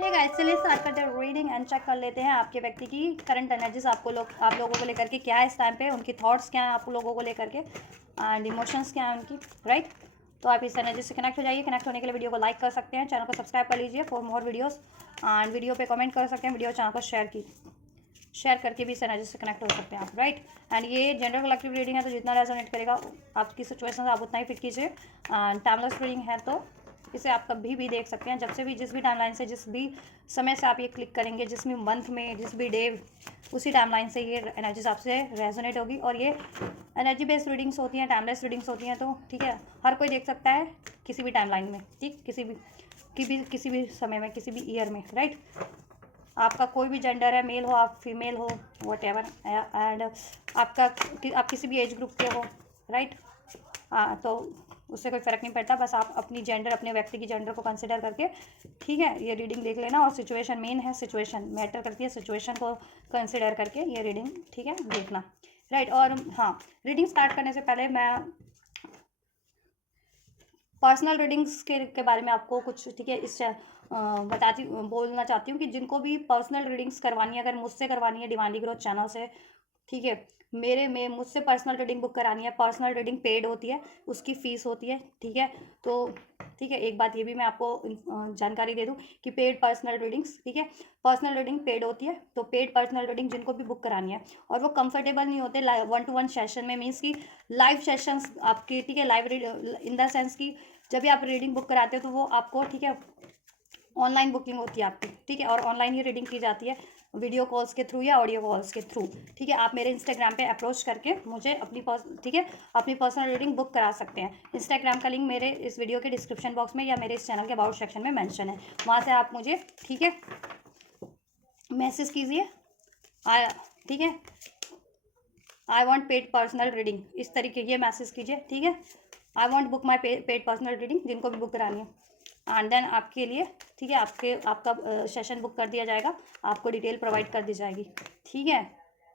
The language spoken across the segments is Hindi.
हे गाइस, चलिए स्टार्ट करते हैं रीडिंग एंड चेक कर लेते हैं आपके व्यक्ति की करंट एनर्जीज आप लोगों को लेकर के क्या है इस टाइम पे, उनकी थॉट्स क्या हैं आप लोगों को लेकर के एंड इमोशंस क्या हैं उनकी, राइट। तो आप इस एनर्जी से कनेक्ट हो जाइए। कनेक्ट होने के लिए वीडियो को लाइक कर सकते हैं, चैनल को सब्सक्राइब कर लीजिए for more videos and video पे कमेंट कर सकते हैं, वीडियो चैनल को शेयर करके भी इस एनर्जी से कनेक्ट हो सकते हैं आप, राइट। एंड ये जनरल कलेक्टिव रीडिंग है, तो जितना रेजोनेट करेगा आपकी सिचुएशन आप उतना ही फिट कीजिए। एंड टाइमलेस रीडिंग है, तो इसे आप कभी भी देख सकते हैं, जब से भी, जिस भी टाइमलाइन से, जिस भी समय से आप ये क्लिक करेंगे, जिस भी मंथ में, जिस भी डे, उसी टाइमलाइन से ये एनर्जीज आपसे रेजोनेट होगी। और ये एनर्जी बेस्ड रीडिंग्स होती हैं, टाइमलेस रीडिंग्स होती हैं, तो ठीक है, हर कोई देख सकता है किसी भी टाइमलाइन में, ठीक, किसी भी समय में, किसी भी ईयर में, राइट। आपका कोई भी जेंडर है, मेल हो, आप फीमेल हो, वट एवर, एंड आप किसी भी एज ग्रुप के हो, राइट। हाँ, तो उससे कोई फ़र्क नहीं पड़ता, बस आप अपनी जेंडर, अपने व्यक्ति की जेंडर को कंसिडर करके, ठीक है, ये रीडिंग देख लेना। और सिचुएशन मेन है, सिचुएशन मैटर करती है, सिचुएशन को कंसिडर करके ये रीडिंग, ठीक है, देखना, राइट। और हाँ, रीडिंग स्टार्ट करने से पहले मैं पर्सनल रीडिंग्स के बारे में आपको कुछ, ठीक है, बोलना चाहती हूँ कि जिनको भी पर्सनल रीडिंग्स करवानी है, अगर मुझसे करवानी है डिवाइनली ग्रोथ चैनल से, ठीक है, मेरे में मुझसे पर्सनल रीडिंग बुक करानी है, पर्सनल रीडिंग पेड होती है, उसकी फ़ीस होती है, ठीक है। तो ठीक है, एक बात ये भी मैं आपको जानकारी दे दूं कि पेड पर्सनल रीडिंग्स, ठीक है, पर्सनल रीडिंग पेड होती है। तो पेड पर्सनल रीडिंग जिनको भी बुक करानी है और वो कंफर्टेबल नहीं होते 1-to-1 सेशन में, मीन्स की लाइव सेशंस आपके, ठीक है, लाइव इन द सेंस की जब भी आप रीडिंग बुक कराते हो तो वो आपको, ठीक है, ऑनलाइन बुकिंग होती है आपकी, ठीक है, और ऑनलाइन ही रीडिंग की जाती है, वीडियो कॉल्स के थ्रू या ऑडियो कॉल्स के थ्रू, ठीक है। आप मेरे इंस्टाग्राम पे अप्रोच करके मुझे ठीक है, अपनी पर्सनल रीडिंग बुक करा सकते हैं। इंस्टाग्राम का लिंक मेरे इस वीडियो के डिस्क्रिप्शन बॉक्स में या मेरे इस चैनल के अबाउट सेक्शन में मेंशन है, वहाँ से आप मुझे, ठीक है, मैसेज कीजिए, ठीक है, I want paid personal reading, इस तरीके ये मैसेज कीजिए, ठीक है, I want book my paid personal reading, जिनको भी बुक करानी है। एंड देन आपके लिए, ठीक है, आपका सेशन बुक कर दिया जाएगा, आपको डिटेल प्रोवाइड कर दी जाएगी, ठीक है।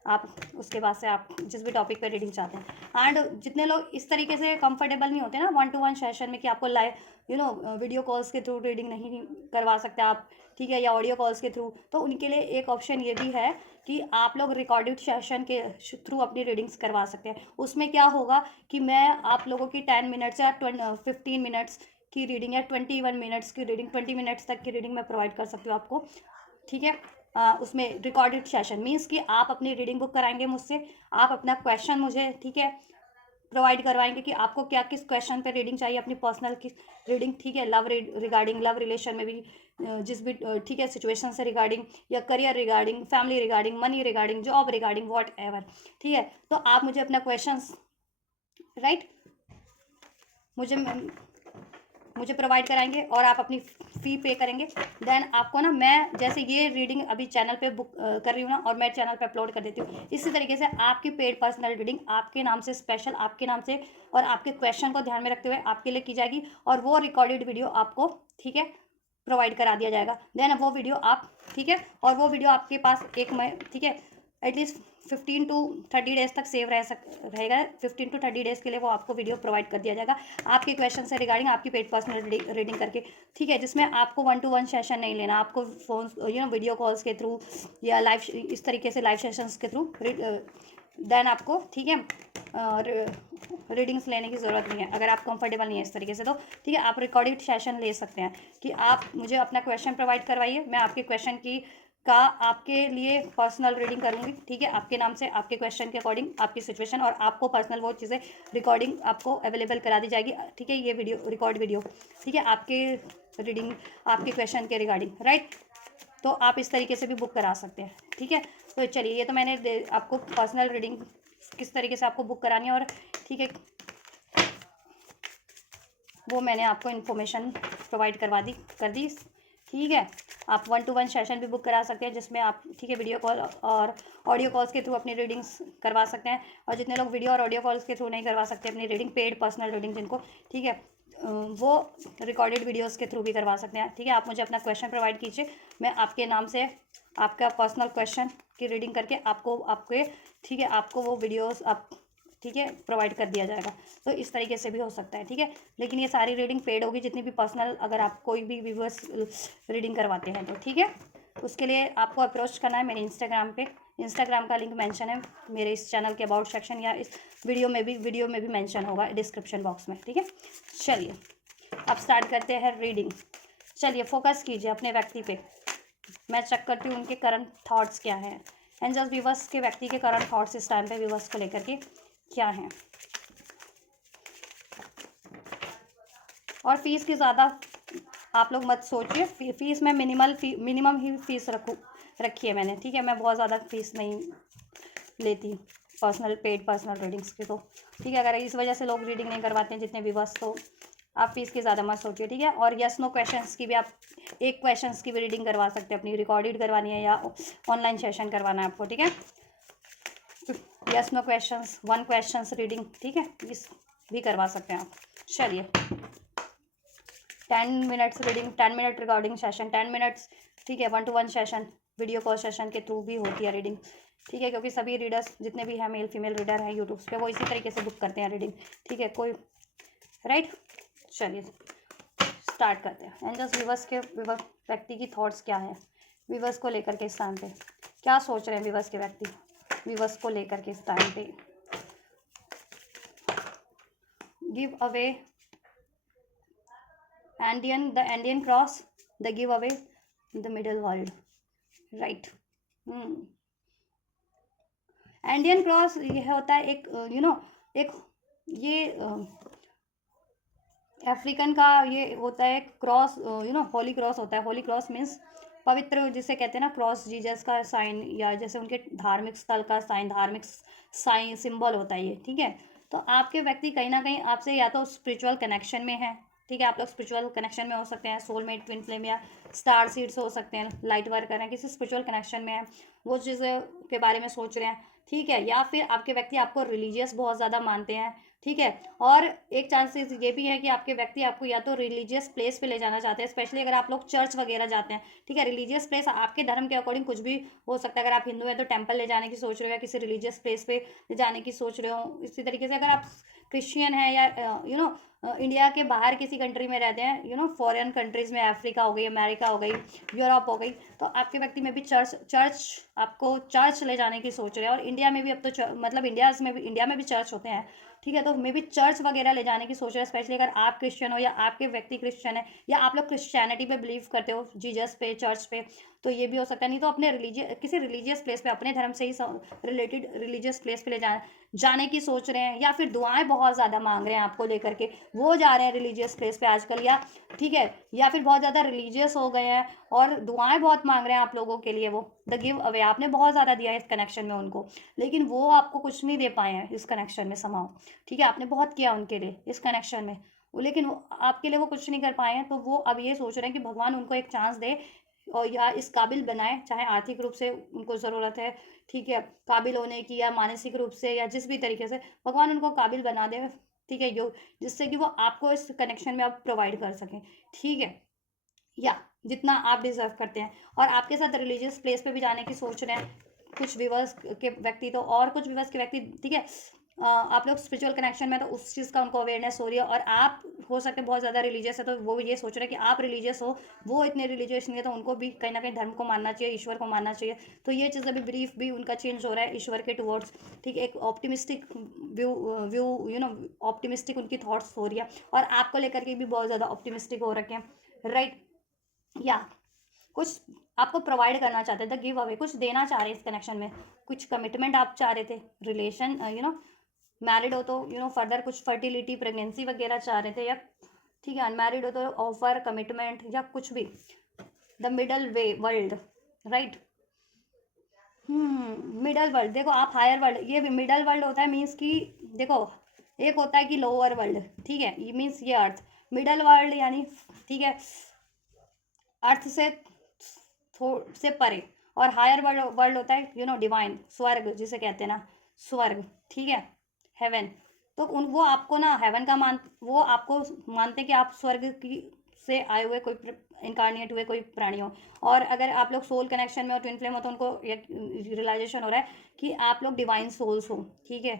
आप उसके बाद से आप जिस भी टॉपिक पे रीडिंग चाहते हैं। एंड जितने लोग इस तरीके से कंफर्टेबल नहीं होते ना 1-to-1 सेशन में, कि आपको लाइव वीडियो कॉल्स के थ्रू रीडिंग नहीं करवा सकते आप, ठीक है, या ऑडियो कॉल्स के थ्रू, तो उनके लिए एक ऑप्शन ये भी है कि आप लोग रिकॉर्डेड सेशन के थ्रू अपनी रीडिंग्स करवा सकते हैं। उसमें क्या होगा कि मैं आप लोगों की 10 मिनट्स या 15 मिनट्स की रीडिंग या 21 मिनट्स की रीडिंग, 20 मिनट्स तक की रीडिंग मैं प्रोवाइड कर सकती हूँ आपको, ठीक है। उसमें रिकॉर्डेड सेशन मीन्स कि आप अपनी रीडिंग बुक कराएंगे मुझसे, आप अपना क्वेश्चन मुझे, ठीक है, प्रोवाइड करवाएंगे कि आपको क्या, किस क्वेश्चन पे रीडिंग चाहिए, अपनी पर्सनल की रीडिंग, ठीक है, रिगार्डिंग लव रिलेशन में भी, जिस भी, ठीक है, सिचुएशन से रिगार्डिंग, या career regarding, family regarding, money regarding, job regarding, what ever, ठीक है। तो आप मुझे अपना क्वेश्चन, राइट, मुझे मुझे प्रोवाइड कराएंगे और आप अपनी फ़ी पे करेंगे। देन आपको ना, मैं जैसे ये रीडिंग अभी चैनल पे बुक कर रही हूँ ना, और मैं चैनल पे अपलोड कर देती हूँ, इसी तरीके से आपकी पेड पर्सनल रीडिंग आपके नाम से, स्पेशल आपके नाम से और आपके क्वेश्चन को ध्यान में रखते हुए आपके लिए की जाएगी, और वो रिकॉर्डेड वीडियो आपको, ठीक है, प्रोवाइड करा दिया जाएगा। देन वो वीडियो आप, ठीक है, और वो वीडियो आपके पास ठीक है, एटलीस्ट 15-30 डेज तक सेव रहेगा। 15-30 डेज के लिए वो आपको वीडियो प्रोवाइड कर दिया जाएगा आपके क्वेश्चन से रिगार्डिंग, आपकी पेड पर्सनल रीडिंग करके, ठीक है, जिसमें आपको 1-to-1 सेशन नहीं लेना, आपको फोन, वीडियो कॉल्स के थ्रू या लाइव, इस तरीके से लाइव सेशंस के थ्रू देन आपको, ठीक है, रीडिंग्स लेने की ज़रूरत नहीं है। अगर आप कंफर्टेबल नहीं है इस तरीके से, तो ठीक है, आप रिकॉर्डेड सेशन ले सकते हैं कि आप मुझे अपना क्वेश्चन प्रोवाइड करवाइए, मैं आपके क्वेश्चन का आपके लिए पर्सनल रीडिंग करूंगी, ठीक है, आपके नाम से, आपके क्वेश्चन के अकॉर्डिंग, आपकी सिचुएशन, और आपको पर्सनल वो चीज़ें रिकॉर्डिंग आपको अवेलेबल करा दी जाएगी, ठीक है, ये वीडियो, रिकॉर्ड वीडियो, ठीक है, आपके रीडिंग, आपके क्वेश्चन के रिगार्डिंग, राइट। तो आप इस तरीके से भी बुक करा सकते हैं, ठीक है। तो चलिए, ये तो मैंने आपको पर्सनल रीडिंग किस तरीके से आपको बुक करानी है, और ठीक है, वो मैंने आपको इन्फॉर्मेशन प्रोवाइड कर दी, ठीक है। आप 1-to-1 सेशन भी बुक करा सकते हैं, जिसमें आप, ठीक है, वीडियो कॉल और ऑडियो कॉल्स के थ्रू अपनी रीडिंग्स करवा सकते हैं। और जितने लोग वीडियो और ऑडियो कॉल्स के थ्रू नहीं करवा सकते अपनी रीडिंग, पेड पर्सनल रीडिंग जिनको, ठीक है, वो रिकॉर्डेड वीडियोस के थ्रू भी करवा सकते हैं, ठीक है। आप मुझे अपना क्वेश्चन प्रोवाइड कीजिए, मैं आपके नाम से आपका पर्सनल क्वेश्चन की रीडिंग करके आपको, ठीक है, आपको वो वीडियोस आप, ठीक है, प्रोवाइड कर दिया जाएगा। तो इस तरीके से भी हो सकता है, ठीक है। लेकिन ये सारी रीडिंग पेड होगी, जितनी भी पर्सनल अगर आप कोई भी व्यूअर्स रीडिंग करवाते हैं तो, ठीक है। उसके लिए आपको अप्रोच करना है मेरे इंस्टाग्राम पे। इंस्टाग्राम का लिंक मेंशन है मेरे इस चैनल के अबाउट सेक्शन, या इस वीडियो में भी मेंशन होगा डिस्क्रिप्शन बॉक्स में, ठीक है। चलिए अब स्टार्ट करते हैं रीडिंग। चलिए फोकस कीजिए अपने व्यक्ति पे। मैं चेक करती हूँ उनके करंट थॉट्स क्या हैं। एंजल्स व्यूअर्स के व्यक्ति के करंट थॉट्स इस टाइम पे व्यूअर्स को लेकर के क्या हैं। और फीस की ज़्यादा आप लोग मत सोचिए, फीस में मिनिमम ही फीस रखी है मैंने, ठीक है। मैं बहुत ज़्यादा फीस नहीं लेती पेड पर्सनल रीडिंग्स की, तो ठीक है। अगर इस वजह से लोग रीडिंग नहीं करवाते हैं जितने व्यूअर्स, तो आप फीस की ज़्यादा मत सोचिए, ठीक है। और यस नो क्वेश्चंस की भी आप एक क्वेश्चंस की भी रीडिंग करवा सकते हैं, अपनी रिकॉर्डेड करवानी है या ऑनलाइन सेशन करवाना है आपको, ठीक है। Yes no questions, 1 questions reading, ठीक है, इस भी करवा सकते हैं आप। चलिए 10 minutes reading, 10 minute recording session, 10 minutes, ठीक है। 1 to 1 session video call session के थ्रू भी होती है रीडिंग, ठीक है। क्योंकि सभी रीडर्स जितने भी हैं मेल फीमेल रीडर हैं यूट्यूब पे, वो इसी तरीके से बुक करते हैं रीडिंग, ठीक है। कोई राइट। चलिए स्टार्ट करते हैं। एंजल्स व्यूअर्स के व्यक्ति की थॉट्स क्या है व्यूअर्स को लेकर के इस टाइम पे, क्या सोच रहे हैं व्यूअर्स के व्यक्ति व्यूअर्स को लेकर के इस टाइम पे। Give away the Andean cross, the give away the middle world, right. Andean cross ये होता है एक एक ये अफ्रीकन का ये होता है क्रॉस, होली क्रॉस होता है। होली क्रॉस मीन्स पवित्र, जिसे कहते हैं ना क्रॉस, जीसस का साइन, या जैसे उनके धार्मिक स्थल का साइन, धार्मिक साइन सिंबल होता है ये, ठीक है। तो आपके व्यक्ति कहीं ना कहीं आपसे या तो स्पिरिचुअल कनेक्शन में है, ठीक है। आप लोग स्पिरिचुअल कनेक्शन में हो सकते हैं, सोलमेट, ट्विन फ्लेम या स्टार सीड्स हो सकते हैं, लाइट वर्कर हैं, किसी स्पिरिचुअल कनेक्शन में है, वो चीज़ें के बारे में सोच रहे हैं, ठीक है। या फिर आपके व्यक्ति आपको रिलीजियस बहुत ज़्यादा मानते हैं, ठीक है। और एक चांसेस ये भी है कि आपके व्यक्ति आपको या तो रिलीजियस प्लेस पे ले जाना चाहते हैं, स्पेशली अगर आप लोग चर्च वगैरह जाते हैं, ठीक है। रिलीजियस प्लेस आपके धर्म के अकॉर्डिंग कुछ भी हो सकता है। अगर आप हिंदू हैं तो टेंपल ले जाने की सोच रहे हो, या किसी रिलीजियस प्लेस पे ले जाने की सोच रहे हो। इसी तरीके से अगर आप क्रिश्चियन हैं या इंडिया के बाहर किसी कंट्री में रहते हैं, फॉरेन कंट्रीज़ में, अफ्रीका हो गई, अमेरिका हो गई, यूरोप हो गई, तो आपके व्यक्ति में भी चर्च आपको चर्च ले जाने की सोच रहे हैं। और इंडिया में भी अब तो मतलब इंडिया में भी चर्च होते हैं, ठीक है। तो मे बी चर्च वगैरह ले जाने की सोच रहे हैं, स्पेशली अगर आप क्रिश्चियन हो या आपके व्यक्ति क्रिश्चियन है, या आप लोग क्रिश्चियनिटी पे बिलीव करते हो, जीजस पे, चर्च पे, तो ये भी हो सकता है। नहीं तो अपने किसी रिलीजियस प्लेस पे, अपने धर्म से ही रिलेटेड रिलीजियस प्लेस पे जाने की सोच रहे हैं, या फिर दुआएं बहुत ज़्यादा मांग रहे हैं आपको लेकर के, वो जा रहे हैं रिलीजियस प्लेस पे आजकल, या ठीक है, या फिर बहुत ज़्यादा रिलीजियस हो गए हैं और दुआएं बहुत मांग रहे हैं आप लोगों के लिए। वो द गिव अवे आपने बहुत ज़्यादा दिया है इस कनेक्शन में उनको, लेकिन वो आपको कुछ नहीं दे पाए हैं इस कनेक्शन में समाओ, ठीक है। आपने बहुत किया उनके लिए इस कनेक्शन में, लेकिन आपके लिए वो कुछ नहीं कर पाए हैं। तो वो अब ये सोच रहे हैं कि भगवान उनको एक चांस दे, और या इस काबिल बनाए, चाहे आर्थिक रूप से उनको ज़रूरत है, ठीक है, काबिल होने की, या मानसिक रूप से, या जिस भी तरीके से भगवान उनको काबिल बना दे, ठीक है, जिससे कि वो आपको इस कनेक्शन में आप प्रोवाइड कर सकें, ठीक है, या जितना आप डिजर्व करते हैं। और आपके साथ रिलीजियस प्लेस पे भी जाने की सोच रहे हैं कुछ व्यूवर्स के व्यक्ति, तो और कुछ व्यूवर्स के व्यक्ति, ठीक है। आप लोग स्पिरिचुअल कनेक्शन में, तो उस चीज़ का उनको अवेयरनेस हो रही है। और आप हो सकते हैं बहुत ज़्यादा रिलीजियस है, तो वो ये सोच रहे हैं कि आप रिलीजियस हो, वो इतने रिलीजियस नहीं है, तो उनको भी कहीं ना कहीं धर्म को मानना चाहिए, ईश्वर को मानना चाहिए। तो ये चीज़ अभी ब्रीफ भी उनका चेंज हो रहा है ईश्वर के टुवर्ड्स, ठीक है। एक ऑप्टिमिस्टिक व्यू ऑप्टिमिस्टिक उनकी थॉट्स हो रही है, और आपको लेकर के भी बहुत ज़्यादा ऑप्टिमिस्टिक हो रखे हैं, राइट। या कुछ आपको प्रोवाइड करना चाहते थे, गिव अवे कुछ देना चाह रहे हैं इस कनेक्शन में, कुछ कमिटमेंट आप चाह रहे थे, रिलेशन मैरिड हो तो फर्दर कुछ फर्टिलिटी, प्रेगनेंसी वगैरह चाह रहे थे, या ठीक है अनमैरिड हो तो ऑफर, कमिटमेंट, या कुछ भी। The middle way world, right. Middle world, देखो आप हायर वर्ल्ड, ये मिडल वर्ल्ड होता है मीन्स कि देखो एक होता है कि लोअर वर्ल्ड, ठीक है, ये मीन्स ये अर्थ, मिडल वर्ल्ड यानी ठीक है अर्थ से परे। और हायर वर्ल्ड होता है डिवाइन, स्वर्ग जिसे कहते हैं ना, स्वर्ग, ठीक है, हेवन। तो वो आपको ना हेवन का वो आपको मानते हैं कि आप स्वर्ग की से आए हुए कोई इनकारनेट हुए कोई प्राणी हो। और अगर आप लोग सोल कनेक्शन में और ट्विन फ्लेम हो, तो उनको रियलाइजेशन हो रहा है कि आप लोग डिवाइन सोल्स हो, ठीक है।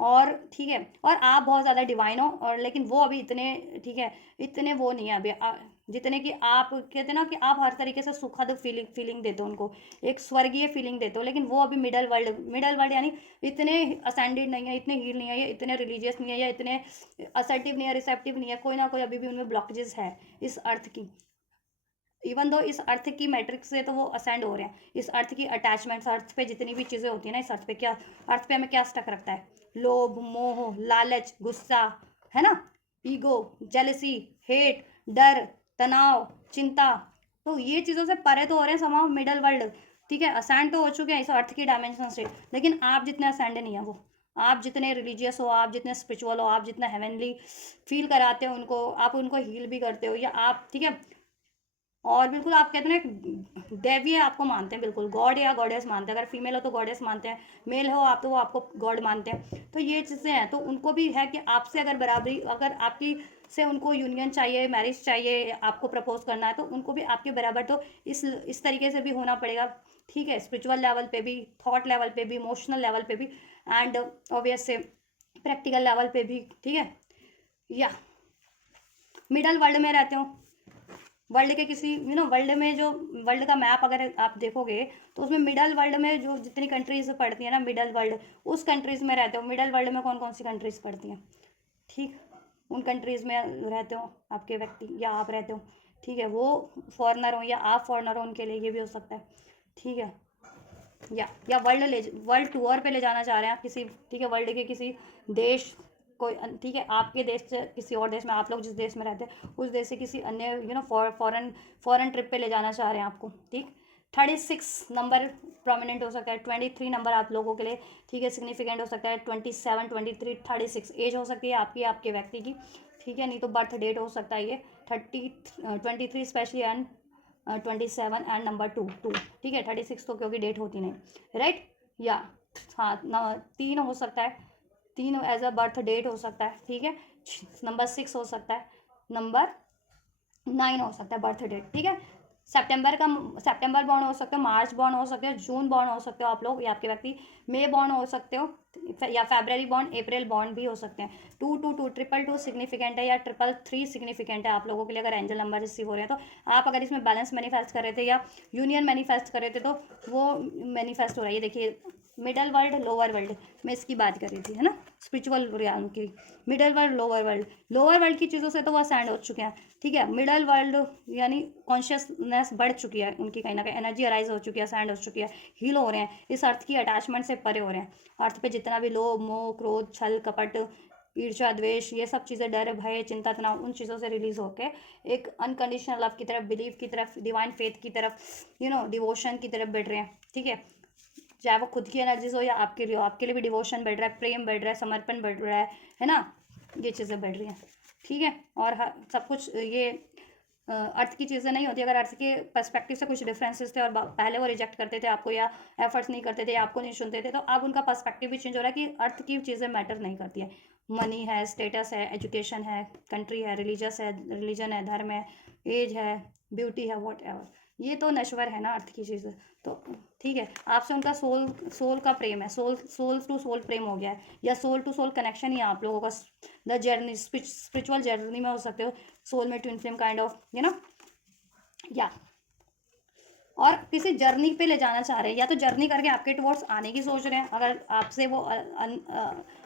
और ठीक है, और आप बहुत ज़्यादा डिवाइन हो, और लेकिन वो अभी इतने, ठीक है, इतने वो नहीं है अभी जितने कि आप कहते हैं ना कि आप हर तरीके से सुखद फीलिंग देते हो उनको, एक स्वर्गीय फीलिंग देते हो, लेकिन वो अभी मिडल वर्ल्ड यानी इतने असेंडेड नहीं है, इतने हील नहीं है, या इतने रिलीजियस नहीं है, या इतने असर्टिव नहीं है, रिसेप्टिव नहीं है, कोई ना कोई अभी भी उनमें ब्लॉकेजेस है इस अर्थ की। इवन दो इस अर्थ की मैट्रिक्स से तो वो असेंड हो रहे हैं, इस अर्थ की अटैचमेंट्स, अर्थ पे जितनी भी चीज़ें होती है ना, इस अर्थ पे क्या, अर्थ पे हमें क्या स्टक रखता है, लोभ, मोह, लालच, गुस्सा, है ना, ईगो, जेलसी, हेट, डर, तनाव, चिंता। तो ये चीज़ों से परे तो हो रहे हैं समाव मिडल वर्ल्ड, ठीक है, असेंड तो हो चुके हैं इस अर्थ की डायमेंशन से, लेकिन आप जितने असेंड नहीं है वो, आप जितने रिलीजियस हो, आप जितने स्पिरिचुअल हो, आप जितना हेवनली फील कराते हो उनको, आप उनको हील भी करते हो, या आप, ठीक है, और बिल्कुल आप कहते हैं ना दैवीय आपको मानते हैं, बिल्कुल गॉड या गॉडेस मानते हैं, अगर फीमेल हो तो गॉडेस मानते हैं, मेल हो आप तो वो आपको गॉड मानते हैं। तो ये चीज़ें हैं, तो उनको भी है कि आपसे अगर बराबरी, अगर आपकी से उनको यूनियन चाहिए, मैरिज चाहिए, आपको प्रपोज करना है, तो उनको भी आपके बराबर तो इस तरीके से भी होना पड़ेगा, ठीक है, स्पिरिचुअल लेवल पे भी, थॉट लेवल पे भी, इमोशनल लेवल पे भी, एंड ऑब्वियस से प्रैक्टिकल लेवल पे भी, ठीक है। या मिडल वर्ल्ड में रहते हो, वर्ल्ड के किसी वर्ल्ड में जो वर्ल्ड का मैप अगर आप देखोगे, तो उसमें मिडल वर्ल्ड में जो जितनी कंट्रीज पड़ती है ना, मिडल वर्ल्ड, उस कंट्रीज में रहते हो। मिडल वर्ल्ड में कौन कौन सी कंट्रीज पड़ती हैं, ठीक, उन कंट्रीज में रहते हो आपके व्यक्ति, या आप रहते हो, ठीक है, वो फॉरनर हो या आप फॉरनर हो, उनके लिए ये भी हो सकता है, ठीक है। या वर्ल्ड टूर पे ले जाना चाह रहे हैं आप किसी, ठीक है, वर्ल्ड के किसी देश, कोई ठीक है, आपके देश से किसी और देश में, आप लोग जिस देश में रहते हैं उस देश से किसी अन्य फॉरेन ट्रिप पे ले जाना चाह रहे हैं आपको, ठीक। 36 नंबर प्रोमिनेंट हो सकता है, 23 नंबर आप लोगों के लिए, ठीक है, सिग्निफिकेंट हो सकता है, 27, 23, 36 एज हो सकती है आपकी, आपके व्यक्ति की, ठीक है, नहीं तो बर्थ डेट हो सकता है ये 23 स्पेशली, एंड 27 एंड नंबर 2, ठीक है, 36 तो क्योंकि डेट होती नहीं, राइट। या हाँ 3 हो सकता है, 3 एज अ बर्थ डेट हो सकता है, ठीक है, नंबर 6 हो सकता है, नंबर 9 हो सकता है बर्थ डेट, ठीक है। सितंबर बॉर्न हो सकते हो, मार्च बॉर्न हो सकते हो, जून बॉर्न हो सकते हो आप लोग, या आपके व्यक्ति मई बॉर्न हो सकते हो, या फेब्रवरी बॉर्न, अप्रैल बॉर्न भी हो सकते हैं। 222 222 सिग्निफिकेंट है, या 333 सिग्निफिकेंट है आप लोगों के लिए, अगर एंजल नंबर रिसीव हो रहे हैं तो। आप अगर इसमें बैलेंस मैनिफेस्ट कर रहे थे या यूनियन मैनिफेस्ट कर रहे थे, तो वो मैनिफेस्ट हो रहा है, ये देखिए, मिडल वर्ल्ड, लोअर वर्ल्ड, मैं इसकी बात कर रही थी, है ना, स्पिरिचुअल ज्ञान की। मिडल वर्ल्ड, लोअर वर्ल्ड की चीज़ों से तो वो असेंड हो चुके हैं, ठीक है। मिडल वर्ल्ड यानी कॉन्शियसनेस बढ़ चुकी है उनकी, कहीं ना कहीं एनर्जी अराइज हो चुकी है, असेंड हो चुकी है, हील हो रहे हैं, इस अर्थ की अटैचमेंट से परे हो रहे हैं। अर्थ पे जितना भी लोभ, मोह, क्रोध, छल, कपट, ईर्ष्या, द्वेष, ये सब चीज़ें, डर, भय, चिंता, तनाव, उन चीज़ों से रिलीज होके एक अनकंडीशनल लव की तरफ, बिलीव की तरफ, डिवाइन फेथ की तरफ, डिवोशन की तरफ बढ़ रहे हैं, ठीक है। चाहे वो खुद की एनर्जीज हो या आपके लिए हो, आपके लिए भी डिवोशन बढ़ रहा है, प्रेम बढ़ रहा है, समर्पण बढ़ रहा है ना, ये चीज़ें बढ़ रही हैं, ठीक है। और सब कुछ ये अर्थ की चीज़ें नहीं होती। अगर अर्थ के पर्सपेक्टिव से कुछ डिफरेंसेस थे और पहले वो रिजेक्ट करते थे आपको, या एफर्ट्स नहीं करते थे, या आपको नहीं सुनते थे, तो अब उनका पर्सपेक्टिव भी चेंज हो रहा है कि अर्थ की चीज़ें मैटर नहीं करती है। मनी है, स्टेटस है, एजुकेशन है, कंट्री है, रिलीजन है, धर्म है, एज है, ब्यूटी है, वॉट एवर, ये तो नश्वर है ना अर्थ की चीज़ें, तो ठीक है। आपसे उनका सोल का प्रेम है, सोल टू सोल प्रेम हो गया है, या सोल टू सोल कनेक्शन ही आप लोगों का द जर्नी, स्पिरिचुअल जर्नी में हो सकते हो, सोल में ट्विन फ्लेम काइंड ऑफ, या और किसी जर्नी पे ले जाना चाह रहे हैं, या तो जर्नी करके आपके टुवर्ड्स आने की सोच रहे हैं, अगर आपसे वो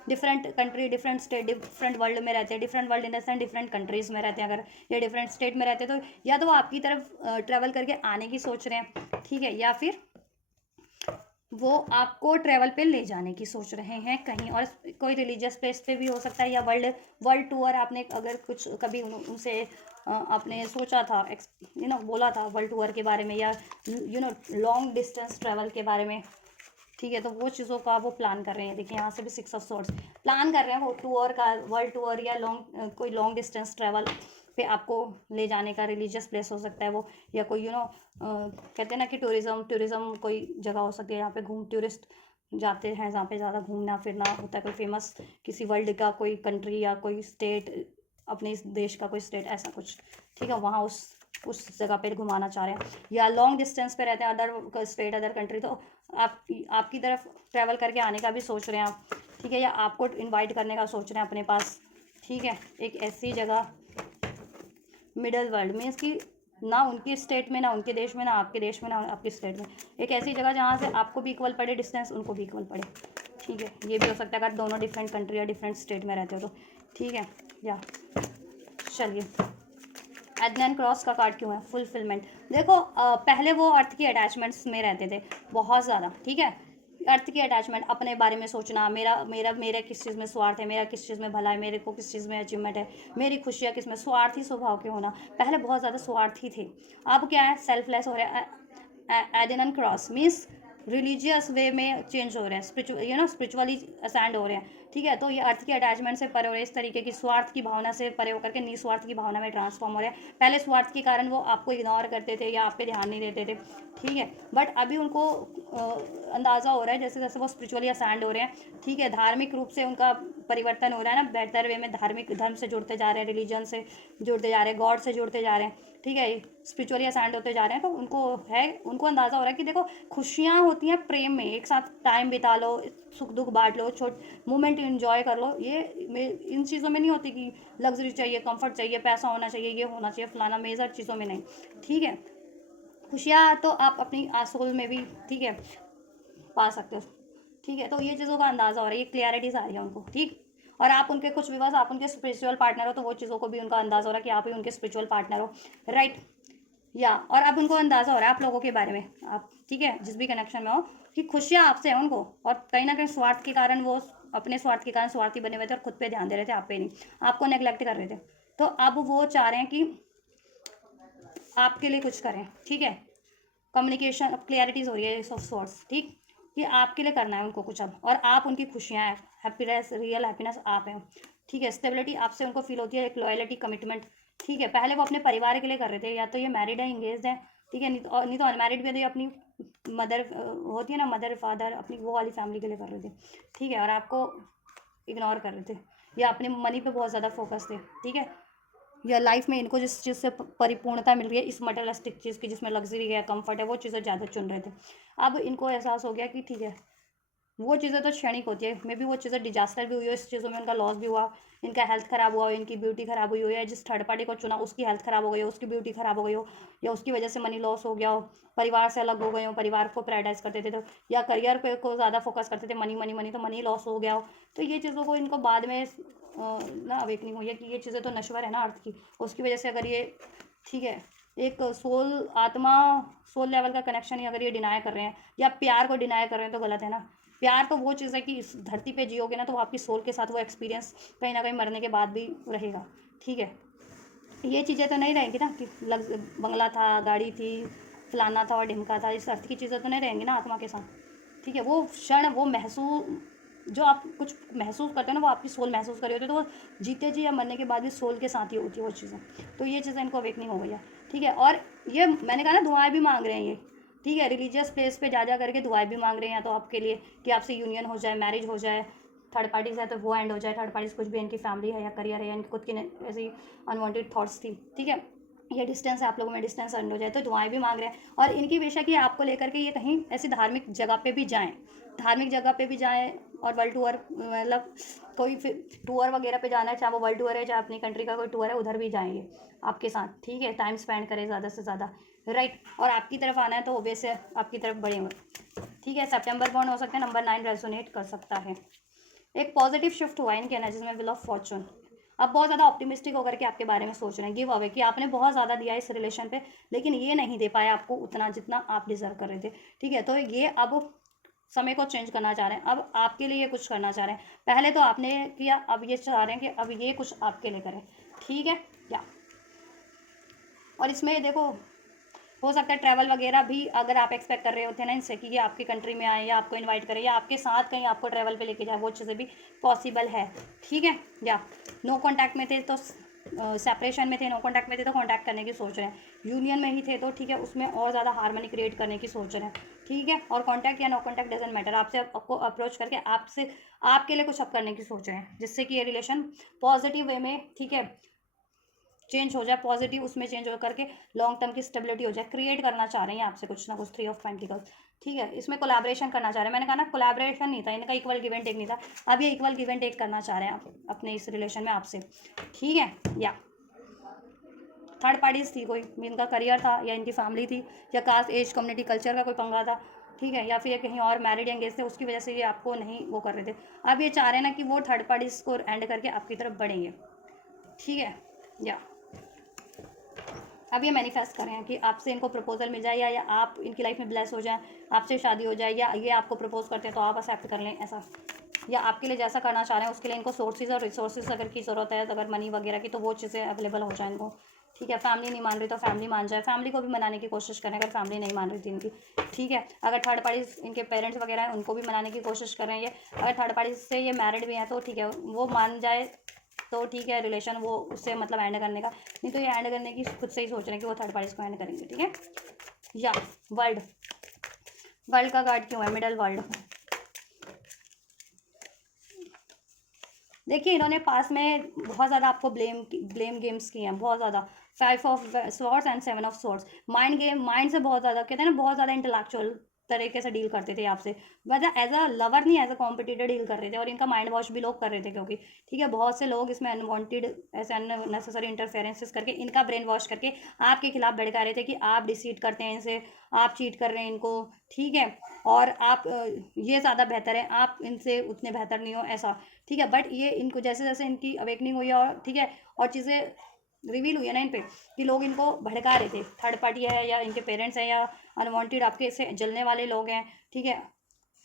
different country, different state, different world में रहते हैं, different world in the sense different countries में रहते हैं अगर, या डिफरेंट स्टेट में रहते हैं, तो या तो वो आपकी तरफ ट्रैवल करके आने की सोच रहे हैं, ठीक है, या फिर वो आपको ट्रैवल पे ले जाने की सोच रहे हैं कहीं, और कोई रिलीजियस प्लेस पे भी हो सकता है, या वर्ल्ड टूर आपने अगर कुछ कभी उनसे आपने सोचा था, बोला था वर्ल्ड टूर के बारे में, या लॉन्ग डिस्टेंस ट्रैवल के बारे में, ठीक है, तो वो चीज़ों का वो प्लान कर रहे हैं। देखिए यहाँ से भी 6 ऑफ सोर्ड्स प्लान कर रहे हैं वो टूर का, वर्ल्ड टूर, या कोई लॉन्ग डिस्टेंस ट्रैवल पे आपको ले जाने का, रिलीजियस प्लेस हो सकता है वो, या कोई कहते हैं ना कि टूरिज्म कोई जगह हो सकती है जहाँ पे टूरिस्ट जाते हैं, जहाँ पे ज़्यादा घूमना फिरना होता है, कोई फेमस किसी वर्ल्ड का कोई कंट्री, या कोई स्टेट, अपने इस देश का कोई स्टेट, ऐसा कुछ, ठीक है, वहाँ उस जगह पे घुमाना चाह रहे हैं, या लॉन्ग डिस्टेंस पे रहते हैं, अदर स्टेट, अदर कंट्री, तो आपकी तरफ ट्रैवल करके आने का भी सोच रहे हैं आप, ठीक है, या आपको इनवाइट करने का सोच रहे हैं अपने पास, ठीक है, एक ऐसी जगह मिडल वर्ल्ड मीन्स कि ना उनकी स्टेट में, ना उनके देश में, ना आपके देश में, ना आपकी स्टेट में, एक ऐसी जगह जहाँ से आपको भी इक्वल पड़े डिस्टेंस, उनको भी इक्वल पड़े, ठीक है। ये भी हो सकता है अगर दोनों डिफरेंट कंट्री या डिफरेंट स्टेट में रहते हो तो, ठीक है। या चलिए, एडनन क्रॉस का कार्ड क्यों है? फुलफिलमेंट। देखो पहले वो अर्थ की अटैचमेंट्स में रहते थे बहुत ज़्यादा, ठीक है। अर्थ की अटैचमेंट, अपने बारे में सोचना, मेरा मेरा मेरा किस चीज़ में स्वार्थ है, मेरा किस चीज़ में भला है, मेरे को किस चीज़ में अचीवमेंट है, मेरी खुशियाँ किस में, स्वार्थी स्वभाव के होना, पहले बहुत ज़्यादा स्वार्थी थे। अब क्या है, सेल्फलेस हो रहा है। एडनन क्रॉस मीन्स रिलीजियस वे में चेंज हो रहे हैं, स्पिरिचुअल स्पिरिचुअली असेंड हो रहे हैं, ठीक है। तो ये अर्थ की अटैचमेंट से परे हो रहे हैं, इस तरीके की स्वार्थ की भावना से परे होकर के निस्वार्थ की भावना में ट्रांसफॉर्म हो रहे हैं। पहले स्वार्थ के कारण वो आपको इग्नोर करते थे या आप पे ध्यान नहीं देते थे, ठीक है। बट अभी उनको अंदाज़ा हो रहा है जैसे जैसे वो स्पिरिचुअली असेंड हो रहे हैं, ठीक है, धार्मिक रूप से उनका परिवर्तन हो रहा है ना, बेहतर वे में धार्मिक धर्म से जुड़ते जा रहे हैं, रिलीजन से जुड़ते जा रहे हैं, गॉड से जुड़ते जा रहे हैं, ठीक है, स्पिरिचुअली असेंड होते जा रहे हैं। तो उनको अंदाज़ा हो रहा है कि देखो खुशियाँ होती हैं प्रेम में, एक साथ टाइम बिता लो, सुख दुख बांट लो, मोमेंट इन्जॉय कर लो। ये इन चीज़ों में नहीं होती कि लग्जरी चाहिए, कंफर्ट चाहिए, पैसा होना चाहिए, ये होना चाहिए, फलाना, मेजर चीज़ों में नहीं, ठीक है। खुशियाँ तो आप अपनी आंसू में भी, ठीक है, पा सकते हो, ठीक है। तो ये चीज़ों का अंदाज़ा हो रहा है, ये क्लियरिटीज आ रही है उनको, ठीक। और आप उनके कुछ विवास, आप उनके स्पिरिचुअल पार्टनर हो, तो वो चीज़ों को भी उनका अंदाज़ा हो रहा है कि आप ही उनके स्पिरिचुअल पार्टनर हो, राइट। या और अब उनको अंदाज़ा हो रहा है आप लोगों के बारे में, आप, ठीक है, जिस भी कनेक्शन में हो, कि खुशियाँ आपसे हैं उनको, और कहीं ना कहीं स्वार्थ के कारण वो अपने स्वार्थ के कारण स्वार्थी बने हुए थे और खुद पे ध्यान दे रहे थे, आप पे नहीं, आपको नेग्लेक्ट कर रहे थे। तो अब वो चाह रहे हैं कि आपके लिए कुछ करें, ठीक है। कम्युनिकेशन अब क्लियरिटीज हो रही है ऑफ सॉर्ट्स, ठीक, कि आपके लिए करना है उनको कुछ अब, और आप उनकी खुशियाँ हैं, हैप्पीनेस, रियल हैप्पीनेस आप हैं, ठीक है। स्टेबिलिटी आपसे उनको फील होती है, एक लॉयलिटी, कमिटमेंट, ठीक है। पहले वो अपने परिवार के लिए कर रहे थे, या तो ये मैरिड है, इंगेज है, ठीक है, नहीं तो अनमैरिड भी है, तो ये अपनी मदर होती है ना, मदर फादर, अपनी वो वाली फैमिली के लिए कर रहे थे, ठीक है। और आपको इग्नोर कर रहे थे, या अपने मनी पे बहुत ज़्यादा फोकस थे, ठीक है। या लाइफ में इनको जिस चीज़ से परिपूर्णता मिल रही है, इस मटेरियलिस्टिक चीज़ की जिसमें लग्जरी है, कंफर्ट है, वो चीज़ें ज़्यादा चुन रहे थे। अब इनको एहसास हो गया कि ठीक है, वो चीज़ें तो क्षणिक होती है, मे बी वो चीज़ें डिजास्टर भी हुई हो, इस चीज़ों में उनका लॉस भी हुआ, इनका हेल्थ ख़राब हुआ हो, इनकी ब्यूटी ख़राब हुई हो, या जिस थर्ड पार्टी को चुना उसकी हेल्थ ख़राब हो गई हो, उसकी ब्यूटी ख़राब हो गई हो, या उसकी वजह से मनी लॉस हो गया हो, परिवार से अलग हो गए हो, परिवार को प्रायोरिटाइज करते थे तो, या करियर पे को ज़्यादा फोकस करते थे, मनी मनी मनी, तो मनी लॉस हो गया हो। तो ये चीज़ों को इनको बाद में ना अवेकनिंग हुई है कि ये चीज़ें तो नश्वर है ना अर्थ की, उसकी वजह से अगर ये, ठीक है, एक सोल, आत्मा, सोल लेवल का कनेक्शन ही अगर ये डिनाई कर रहे हैं, या प्यार को डिनाई कर रहे हैं, तो गलत है ना। प्यार तो वो चीज़ है कि इस धरती पे जियोगे ना, तो आपकी सोल के साथ वो एक्सपीरियंस कहीं ना कहीं मरने के बाद भी रहेगा, ठीक है। ये चीज़ें तो नहीं रहेंगी ना कि बंगला था, गाड़ी थी, फलाना था और ढिमका था, इस अर्थ की चीज़ें तो नहीं रहेंगी ना आत्मा के साथ, ठीक है। वो क्षण, वो महसूस, जो आप कुछ महसूस करते हो ना, वो आपकी सोल महसूस कर रही होती है, तो वो जीते जी या मरने के बाद भी सोल के साथ ही होती है वो चीज़ें। तो ये चीज़ें इनको अवेकनिंग हो गई है, ठीक है। और ये मैंने कहा ना, दुआएं भी मांग रहे हैं ये, ठीक है, रिलीजियस प्लेस पे जा करके दुआएं भी मांग रहे हैं, या तो आपके लिए कि आपसे यूनियन हो जाए, मैरिज हो जाए, थर्ड पार्टीज है तो वो एंड हो जाए, थर्ड पार्टीज कुछ भी, इनकी फैमिली है या करियर है या इनकी खुद की ऐसी अनवांटेड थॉट्स थी, ठीक है, ये डिस्टेंस है आप लोगों में, डिस्टेंस एंड हो जाए, तो दुआएं भी मांग रहे हैं। और इनकी बेशक ये आपको लेकर के ये कहीं ऐसी धार्मिक जगह पे भी जाएं, धार्मिक जगह पे भी जाएं, और वर्ल्ड टूर, मतलब कोई फिर टूर वगैरह पे जाना है, चाहे वो वर्ल्ड टूर है, चाहे अपनी कंट्री का कोई टूर है, उधर भी जाएंगे आपके साथ, ठीक है, टाइम स्पेंड करें ज़्यादा से ज़्यादा, राइट। और आपकी तरफ आना है तो ओबेस है, आपकी तरफ बढ़ेंगे, ठीक है। सितंबर बॉर्न हो सकते हैं, नंबर 9 रेजोनेट कर सकता है। एक पॉजिटिव शिफ्ट हुआ है इनके एनर्जीज में, व्हील ऑफ फॉर्चून। अब बहुत ज़्यादा ऑप्टिमिस्टिक होकर के आपके बारे में सोच रहे हैं, गिव अवे कि आपने बहुत ज़्यादा दिया इस रिलेशन पे, लेकिन ये नहीं दे पाया आपको उतना जितना आप डिजर्व कर रहे थे, ठीक है। तो ये अब समय को चेंज करना चाह रहे हैं, अब आपके लिए कुछ करना चाह रहे हैं। पहले तो आपने किया, अब ये चाह रहे हैं कि अब ये कुछ आपके लिए करें, ठीक है। या और इसमें देखो, हो सकता है ट्रैवल वगैरह भी अगर आप एक्सपेक्ट कर रहे होते हैं ना इनसे कि ये आपकी कंट्री में आए, या आपको इनवाइट करें, या आपके साथ कहीं आपको ट्रैवल पे लेके जाए, वो चीज़ें भी पॉसिबल है, ठीक है। या नो कांटेक्ट में थे तो सेपरेशन में थे, नो कांटेक्ट में थे तो कांटेक्ट करने की सोच रहे हैं, यूनियन में ही थे तो ठीक है, उसमें और ज़्यादा हार्मनी क्रिएट करने की सोच रहे हैं, ठीक है। और कांटेक्ट या नो कांटेक्ट डजेंट मैटर, आपसे आपको अप्रोच करके आपसे आपके लिए कुछ अब करने की सोच रहे हैं, जिससे कि ये रिलेशन पॉजिटिव वे में, ठीक है, चेंज हो जाए, पॉजिटिव उसमें चेंज हो करके लॉन्ग टर्म की स्टेबिलिटी हो जाए, क्रिएट करना चाह रहे हैं आपसे कुछ ना कुछ, 3 ऑफ पेंटिकल्स। ठीक है, इसमें कोलैबोरेशन करना चाह रहे हैं, मैंने कहा ना कोलैबोरेशन नहीं था इनका, इक्वल गिव एंड टेक नहीं था, अब ये इक्वल गिव एंड टेक करना चाह रहे हैं आप अपने इस रिलेशन में आपसे। ठीक है, या थर्ड पार्टीज थी कोई, इनका करियर था या इनकी फैमिली थी या कास्ट एज कम्युनिटी कल्चर का कोई पंगा था। ठीक है, या फिर ये कहीं और मैरिड एंगेज थे, उसकी वजह से ये आपको नहीं वो कर रहे थे। अब ये चाह रहे हैं ना कि वो थर्ड पार्टीज को एंड करके आपकी तरफ बढ़ेंगे। ठीक है, या अब ये मैनिफेस्ट कर रहे हैं कि आपसे इनको प्रपोजल मिल जाए, या आप इनकी लाइफ में ब्लेस हो जाए, आपसे शादी हो जाए, या ये आपको प्रपोज करते हैं तो आप एक्सेप्ट कर लें ऐसा, या आपके लिए जैसा करना चाह रहे हैं उसके लिए इनको सोर्सेज और रिसोर्सेज अगर की ज़रूरत है, अगर मनी वगैरह की, तो वो चीज़ें अवेलेबल हो जाए इनको। ठीक है, फैमिली नहीं मान रही तो फैमिली मान जाए, फैमिली को भी मनाने की कोशिश करें अगर फैमिली नहीं मान रही थी इनकी। ठीक है, अगर थर्ड पार्टी इनके पेरेंट्स वगैरह हैं उनको भी मनाने की कोशिश कर रहे हैं ये, अगर थर्ड पार्टी से ये मैरिड भी हैं तो ठीक है, वो मान जाए तो ठीक है, रिलेशन वो उससे मतलब एंड करने का, नहीं तो ये एंड करने की खुद से ही सोच रहे हैं कि वो थर्ड पार्टी को एंड करेंगे। ठीक है, या वर्ल्ड, वर्ल्ड का कार्ड क्यों है, मिडल वर्ल्ड। देखिए इन्होंने पास में बहुत ज़्यादा आपको ब्लेम गेम्स किए हैं, बहुत ज़्यादा। 5 of swords and 7 of swords, mind game, mind से बहुत ज़्यादा, कहते हैं ना बहुत ज़्यादा इंटेलेक्चुअल तरीके से डील करते थे आपसे, मतलब एज अ लवर नहीं, एज अ कॉम्पिटिटर डील कर रहे थे, और इनका माइंड वॉश भी लोग कर रहे थे क्योंकि ठीक है, बहुत से लोग इसमें अनवांटेड ऐसे अननेसेसरी इंटरफेरेंसेस करके इनका ब्रेन वॉश करके आपके खिलाफ भड़का रहे थे कि आप डिसीट करते हैं इनसे, आप चीट कर रहे हैं इनको। ठीक है, और आप ये ज़्यादा बेहतर है, आप इनसे उतने बेहतर नहीं हो ऐसा। ठीक है, बट ये इनको जैसे जैसे इनकी अवेकनिंग हुई है, और ठीक है, और चीज़ें रिवील हुई है ना इन पे कि लोग इनको भड़का रहे थे, थर्ड पार्टी है या इनके पेरेंट्स हैं या अनवांटेड आपके से जलने वाले लोग हैं। ठीक है,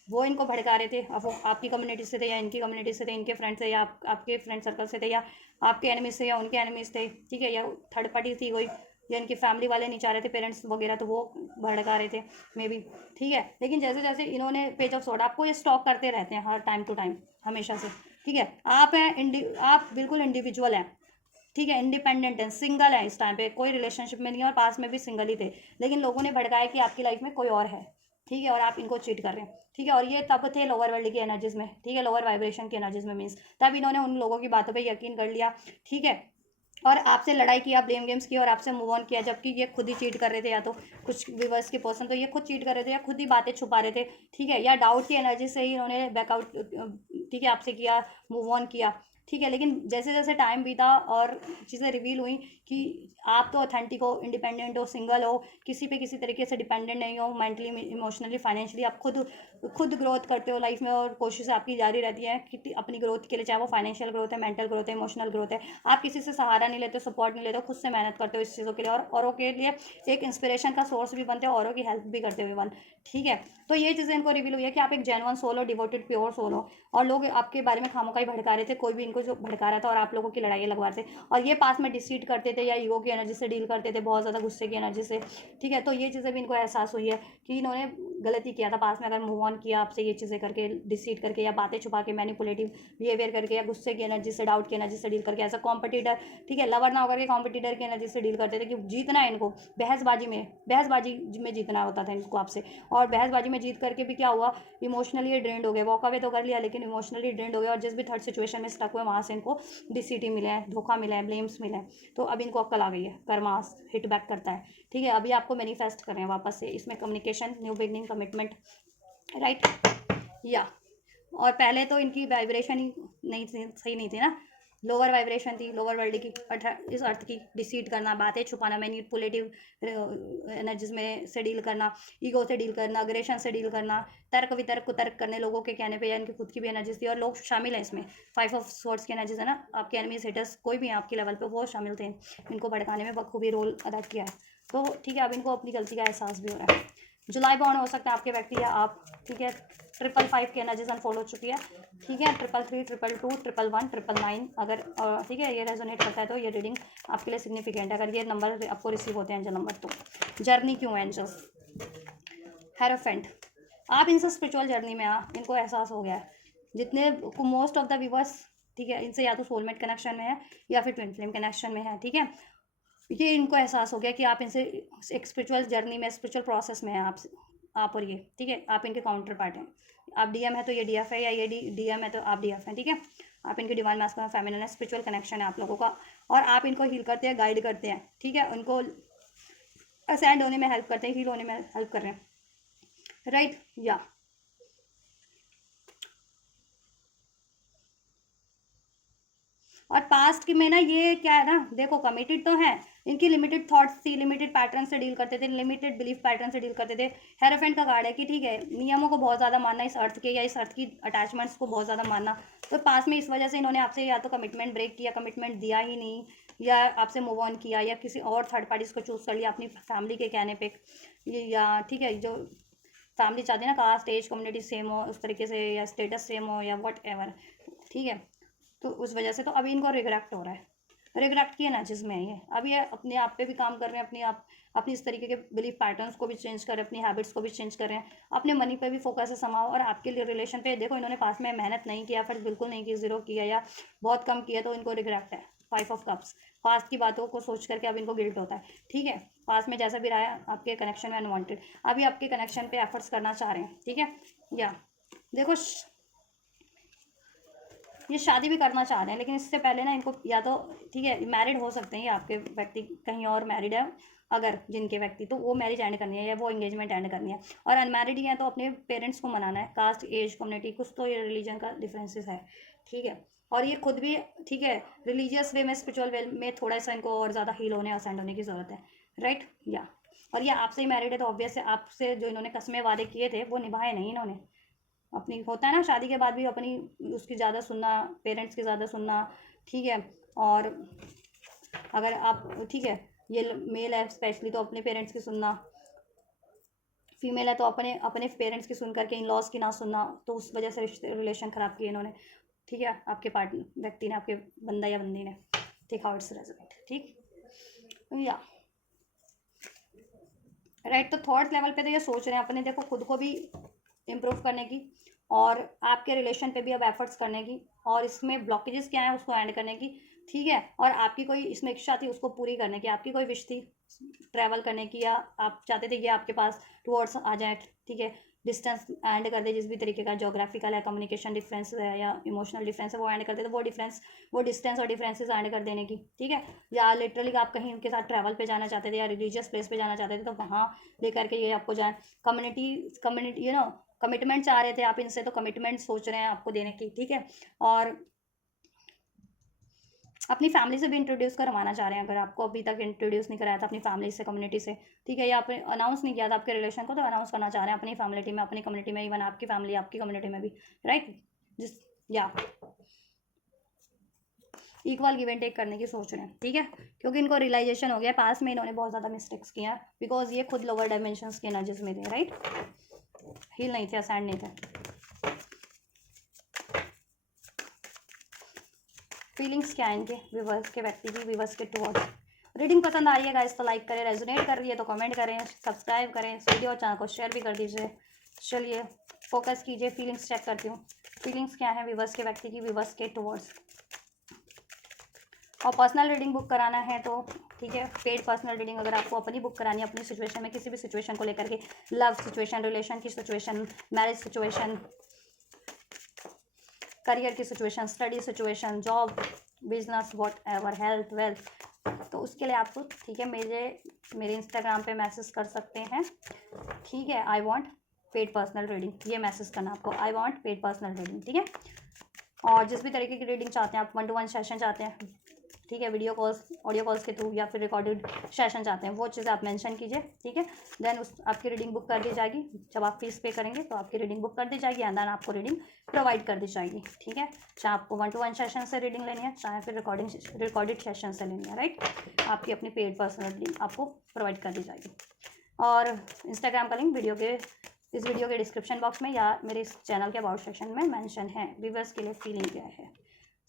वो इनको भड़का रहे थे, अब वो आपकी कम्युनिटी से थे या इनकी कम्युनिटी से थे, इनके फ्रेंड्स थे या आपके फ्रेंड सर्कल से थे, या आपके एनिमीज थे या उनके एनिमीज थे। ठीक है, या थर्ड पार्टी थी कोई, या इनकी फैमिली वाले नहीं चाह रहे थे, पेरेंट्स वगैरह, तो वो भड़का रहे थे मे बी। ठीक है, लेकिन जैसे जैसे इन्होंने पेज ऑफ स्वॉर्ड आपको ये स्टॉक करते रहते हैं हर टाइम टू टाइम, हमेशा से। ठीक है, आप हैं आप बिल्कुल इंडिविजुअल हैं। ठीक है, इंडिपेंडेंट है, सिंगल है, इस टाइम पे कोई रिलेशनशिप में नहीं है, और पास में भी सिंगल ही थे, लेकिन लोगों ने भड़काया कि आपकी लाइफ में कोई और है। ठीक है, और आप इनको चीट कर रहे हैं। ठीक है, और ये तब थे लोअर वर्ल्ड की एनर्जीज में। ठीक है, लोअर वाइब्रेशन की एनर्जीज में मीन्स तब इन्होंने उन लोगों की बातों पे यकीन कर लिया। ठीक है, और आपसे लड़ाई किया, ब्लेम गेम्स किया, और आपसे मूव ऑन किया, जबकि ये खुद ही चीट कर रहे थे, या तो कुछ व्यूवर्स के पर्सन तो ये खुद चीट कर रहे थे या खुद ही बातें छुपा रहे थे। ठीक है, या डाउट की एनर्जी से ही इन्होंने बैकआउट, ठीक है, आपसे किया, मूव ऑन किया। ठीक है, लेकिन जैसे जैसे टाइम बीता और चीज़ें रिवील हुई कि आप तो ऑथेंटिक हो, इंडिपेंडेंट हो, सिंगल हो, किसी पे किसी तरीके से डिपेंडेंट नहीं हो, मेंटली, इमोशनली, फाइनेंशियली आप खुद खुद ग्रोथ करते हो लाइफ में, और कोशिश आपकी जारी रहती है कि अपनी ग्रोथ के लिए, चाहे वो फाइनेंशियल ग्रोथ है, मेंटल ग्रोथ है, इमोशनल ग्रोथ है, आप किसी से सहारा नहीं लेते, सपोर्ट नहीं लेते हो, खुद से मेहनत करते हो इस चीज़ों के लिए, और औरों के लिए एक इंस्पिरेशन का सोर्स भी बनते हो, औरों की हेल्प भी करते हुए वन। ठीक है, तो ये चीज़ें इनको रिवील हुई है कि आप एक जेन्युइन सोल हो, डिवोटेड प्योर सोल हो, और लोग आपके बारे में खामोखा ही भड़का रहे थे, कोई भी इनको जो भड़का रहा था, और आप लोगों की लड़ाई लगवा रहे थे, और ये पास में डिसीट करते थे या ईगो की एनर्जी से डील करते थे, बहुत ज़्यादा गुस्से की एनर्जी से। ठीक है, तो ये चीज़ें भी इनको एहसास हुई है कि इन्होंने गलती किया था पास में, अगर मूव ऑन किया आपसे ये चीज़ें करके, डिसीट करके, या बातें छुपा के, मैनिपुलेटिव बिहेवियर करके, या गुस्से की एनर्जी से, डाउट की एनर्जी से डील करके, एज अ कॉम्पिटिटर। ठीक है, लवर ना होकर के कॉम्पिटिटर की एनर्जी से डील करते थे कि जीतना है इनको, बहसबाजी में जीतना होता था इनको आपसे, और बहसबाजी में जीत करके भी क्या हुआ, इमोशनली ड्रेंड हो गए, वॉक अवे तो कर लिया लेकिन इमोशनली ड्रेंड हो गए, और जिस भी थर्ड सिचुएशन में स्टक हुए वहाँ से इनको डिसीटी मिले हैं, धोखा मिला है, ब्लेम्स मिले हैं, तो अब इनको अक्ल आ गई है, कर्मा हिट बैक करता है। ठीक है, अभी आपको मैनिफेस्ट कर रहे हैं वापस से, इसमें communication, new beginning, commitment, right, या और पहले तो इनकी वाइब्रेशन ही नहीं थी, सही नहीं थी ना, लोअर वाइब्रेशन थी, लोअर वर्ल्ड की, इस अर्थ की, डिसीट करना, बातें छुपाना, मैनिपुलेटिव एनर्जीज में से डील करना, ईगो से डील करना, अग्रेशन से डील करना, तर्क वितर्क कुतर्क करने लोगों के कहने पे, या इनकी खुद की भी एनर्जीज थी, और लोग शामिल हैं इसमें। 5 ऑफ स्वॉर्ड्स की एनर्जीज है ना, आपके एनिमीज, हेटर्स, कोई भी है आपके लेवल पे, वो शामिल थे इनको भड़काने में, बखूबी रोल अदा किया है। तो ठीक है, अब इनको अपनी गलती का एहसास भी हो रहा है। जुलाई बॉन्ड हो सकता है आपके व्यक्ति या आप। ठीक है, 555 की एनर्जीज अनफॉलो हो चुकी है। ठीक है, 333, 222, 111, 999, अगर ठीक है ये रेजोनेट करता है तो ये रीडिंग आपके लिए सिग्निफिकेंट है, अगर ये नंबर आपको रिसीव होते हैं एंजल नंबर तो। जर्नी क्यों है एंजल्स, हेरोफेंट, आप इनसे स्पिरिचुअल जर्नी में आ, इनको एहसास हो गया है, जितने मोस्ट ऑफ द व्यूवर्स, ठीक है, इनसे या तो सोलमेट कनेक्शन में है या फिर ट्विन फ्लेम कनेक्शन में है। ठीक है, ये इनको एहसास हो गया कि आप इनसे एक स्पिरिचुअल जर्नी में, स्पिरिचुअल प्रोसेस में है आप और ये। ठीक है, आप इनके काउंटर पार्ट हैं, आप डीएम है तो ये डीएफ है, या ये डीएम है तो आप डीएफ हैं। ठीक है, आप इनके डिवाइन मैस्कुलिन फेमिनिन है, स्पिरिचुअल कनेक्शन है आप लोगों का, और आप इनको हील करते हैं, गाइड करते हैं, ठीक है, उनको असेंड होने में हेल्प करते हैं, हील होने में हेल्प कर रहे हैं, राइट या और पास्ट की में ना ये क्या है ना, देखो कमिटेड तो है, इनकी लिमिटेड थॉट्स थी, लिमिटेड पैटर्न से डील करते थे, लिमिटेड बिलीफ पैटर्न से डील करते थे। हेरोफेंट का कार्ड है कि ठीक है, नियमों को बहुत ज़्यादा मानना, इस अर्थ के या इस अर्थ की अटैचमेंट्स को बहुत ज़्यादा मानना, तो पास में इस वजह से इन्होंने आपसे या तो कमिटमेंट ब्रेक किया, कमिटमेंट दिया ही नहीं, या आपसे मूव ऑन किया, या किसी और थर्ड पार्टीज को चूज़ कर लिया अपनी फैमिली के कहने पे, या ठीक है, जो फैमिली चाहती है ना, कास्ट एज कम्युनिटी सेम हो उस तरीके से, या स्टेटस सेम हो, या वट एवर, ठीक है, तो उस वजह से तो अभी इनको रिग्रेक्ट हो रहा है, रिग्रेक्ट की एनर्जीज में है ये, अब ये अपने आप पे भी काम कर रहे हैं, अपनी इस तरीके के बिलीफ पैटर्न्स को भी चेंज कर रहे हैं, अपनी हैबिट्स को भी चेंज कर रहे हैं, अपने मनी पे भी फोकस है समाओ, और आपके लिए रिलेशन पे देखो इन्होंने पास में मेहनत नहीं किया, फिर बिल्कुल नहीं की, जीरो किया या बहुत कम किया, तो इनको रिग्रेक्ट है। 5 ऑफ कप्स, पास्ट की बातों को सोच करके अब इनको गिल्ट होता है, ठीक है, पास्ट में जैसा भी रहा है आपके कनेक्शन में अनवांटेड, अभी आपके कनेक्शन पे एफर्ट्स करना चाह रहे हैं, ठीक है, या देखो ये शादी भी करना चाह रहे हैं, लेकिन इससे पहले ना इनको या तो ठीक है मैरिड हो सकते हैं, ये आपके व्यक्ति कहीं और मैरिड है अगर जिनके व्यक्ति, तो वो मैरिज एंड करनी है या वो एंगेजमेंट एंड करनी है, और अनमैरिड ही है तो अपने पेरेंट्स को मनाना है, कास्ट एज कम्युनिटी कुछ तो ये रिलीजन का डिफरेंसेस है, ठीक है, और ये खुद भी ठीक है रिलीजियस वे में, स्पिरिचुअल वे में थोड़ा सा इनको और ज़्यादा हील होने, असेंड होने की ज़रूरत है, राइट या और ये आपसे ही मैरिड है तो ऑब्वियस है आपसे जो इन्होंने कस्में वादे किए थे वो निभाए नहीं इन्होंने, अपनी होता है ना शादी के बाद भी अपनी उसकी ज़्यादा सुनना, पेरेंट्स की ज़्यादा सुनना, ठीक है, और अगर आप ठीक है ये मेल है स्पेशली तो अपने पेरेंट्स की सुनना, फीमेल है तो अपने अपने पेरेंट्स की सुन करके इन लॉज की ना सुनना, तो उस वजह से रिश्ते रिलेशन ख़राब किए इन्होंने, ठीक है, आपके पार्टनर व्यक्ति ने, आपके बंदा या बंदी ने, टेक हाउ इट्स रेजोनेट, ठीक या राइट, तो थॉट लेवल पे तो ये सोच रहे हैं अपने देखो खुद को भी इम्प्रूव करने की, और आपके रिलेशन पे भी अब एफर्ट्स करने की, और इसमें ब्लॉकेजेस क्या है उसको एंड करने की, ठीक है, और आपकी कोई इसमें इच्छा थी उसको पूरी करने की, आपकी कोई विश थी ट्रैवल करने की, या आप चाहते थे कि आपके पास टूवर्ड्स आ जाए, ठीक है, डिस्टेंस एंड कर दे, जिस भी तरीके का जोग्राफिकल है, कम्युनिकेशन डिफरेंस है या इमोशनल डिफरेंस है वो एंड कर दे, तो वो डिफरेंस, वो डिस्टेंस और डिफरेंसेस एंड कर देने की, ठीक है, या लिटरली आप कहीं उनके साथ ट्रैवल पे जाना चाहते थे या रिलीजियस प्लेस पे जाना चाहते थे, तो वहाँ लेकर के ये आपको जाए, कम्युनिटी कमिटमेंट चाह रहे थे आप इनसे, तो कमिटमेंट सोच रहे हैं आपको देने की, ठीक है, और अपनी फैमिली से भी इंट्रोड्यूस करवाना चाह रहे हैं, अगर आपको अभी तक इंट्रोड्यूस नहीं कराया था अपनी फैमिली से, कम्युनिटी से, ठीक है, या आपने अनाउंस नहीं किया था आपके रिलेशन को, तो अनाउंस करना चाह रहे हैं अपनी फैमिली में, अपनी कम्युनिटी में, इवन आपकी फैमिली आपकी कम्युनिटी में भी, राइट, जिस या इक्वल गिव एंड टेक करने की सोच रहे हैं, ठीक है, क्योंकि इनको रियलाइजेशन हो गया पास में इन्होंने बहुत ज़्यादा मिस्टेक्स किया, बिकॉज ये खुद लोअर डायमेंशंस के एनर्जीज में थे, राइट, हील नहीं थे, असाइंड नहीं थे, फीलिंग्स क्या है इनके व्यूवर्स के व्यक्ति की, व्यूवर्स के टुवर्ड्स, रीडिंग पसंद आ रही है गाइस तो लाइक करें, रेजोनेट कर रही है तो कमेंट करें, सब्सक्राइब करें इस वीडियो और चैनल को शेयर भी कर दीजिए, चलिए फोकस कीजिए, फीलिंग्स चेक करती हूँ, फीलिंग्स क्या है व्यूवर्स के व्यक्ति की, व्यूवर्स के टुवर्ड्स, और पर्सनल रीडिंग बुक कराना है तो ठीक है, पेड पर्सनल रीडिंग अगर आपको अपनी बुक करानी है अपनी सिचुएशन में, किसी भी सिचुएशन को लेकर के, लव सिचुएशन, रिलेशन की सिचुएशन, मैरिज सिचुएशन, करियर की situation, study situation, job, business, what ever, health, wealth, तो उसके लिए आपको ठीक है मेरे इंस्टाग्राम पे मैसेज कर सकते हैं, ठीक है, I want paid personal reading, ये मैसेज करना आपको, I want paid personal reading, ठीक है, और जिस भी तरीके की रीडिंग चाहते हैं आप, 1-to-1 सेशन चाहते हैं, ठीक है, वीडियो कॉल्स, ऑडियो कॉल्स के थ्रू, या फिर रिकॉर्डेड सेशन चाहते हैं, वो चीज़ें आप मेंशन कीजिए, ठीक है, देन उस आपकी रीडिंग बुक कर दी जाएगी, जब आप फीस पे करेंगे तो आपकी रीडिंग बुक कर दी जाएगी, एंड देन आपको रीडिंग प्रोवाइड कर दी जाएगी, ठीक है, चाहे आपको 1-to-1 सेशन से रीडिंग लेनी है, चाहे फिर रिकॉर्डेड सेशन से लेनी है, राइट, आपकी अपनी पेड पर्सनल रीडिंग आपको प्रोवाइड कर दी जाएगी, और इंस्टाग्राम का लिंक इस वीडियो के डिस्क्रिप्शन बॉक्स में या मेरे इस चैनल के अबाउट सेक्शन में मेंशन है। व्यूअर्स के लिए फीलिंग क्या है,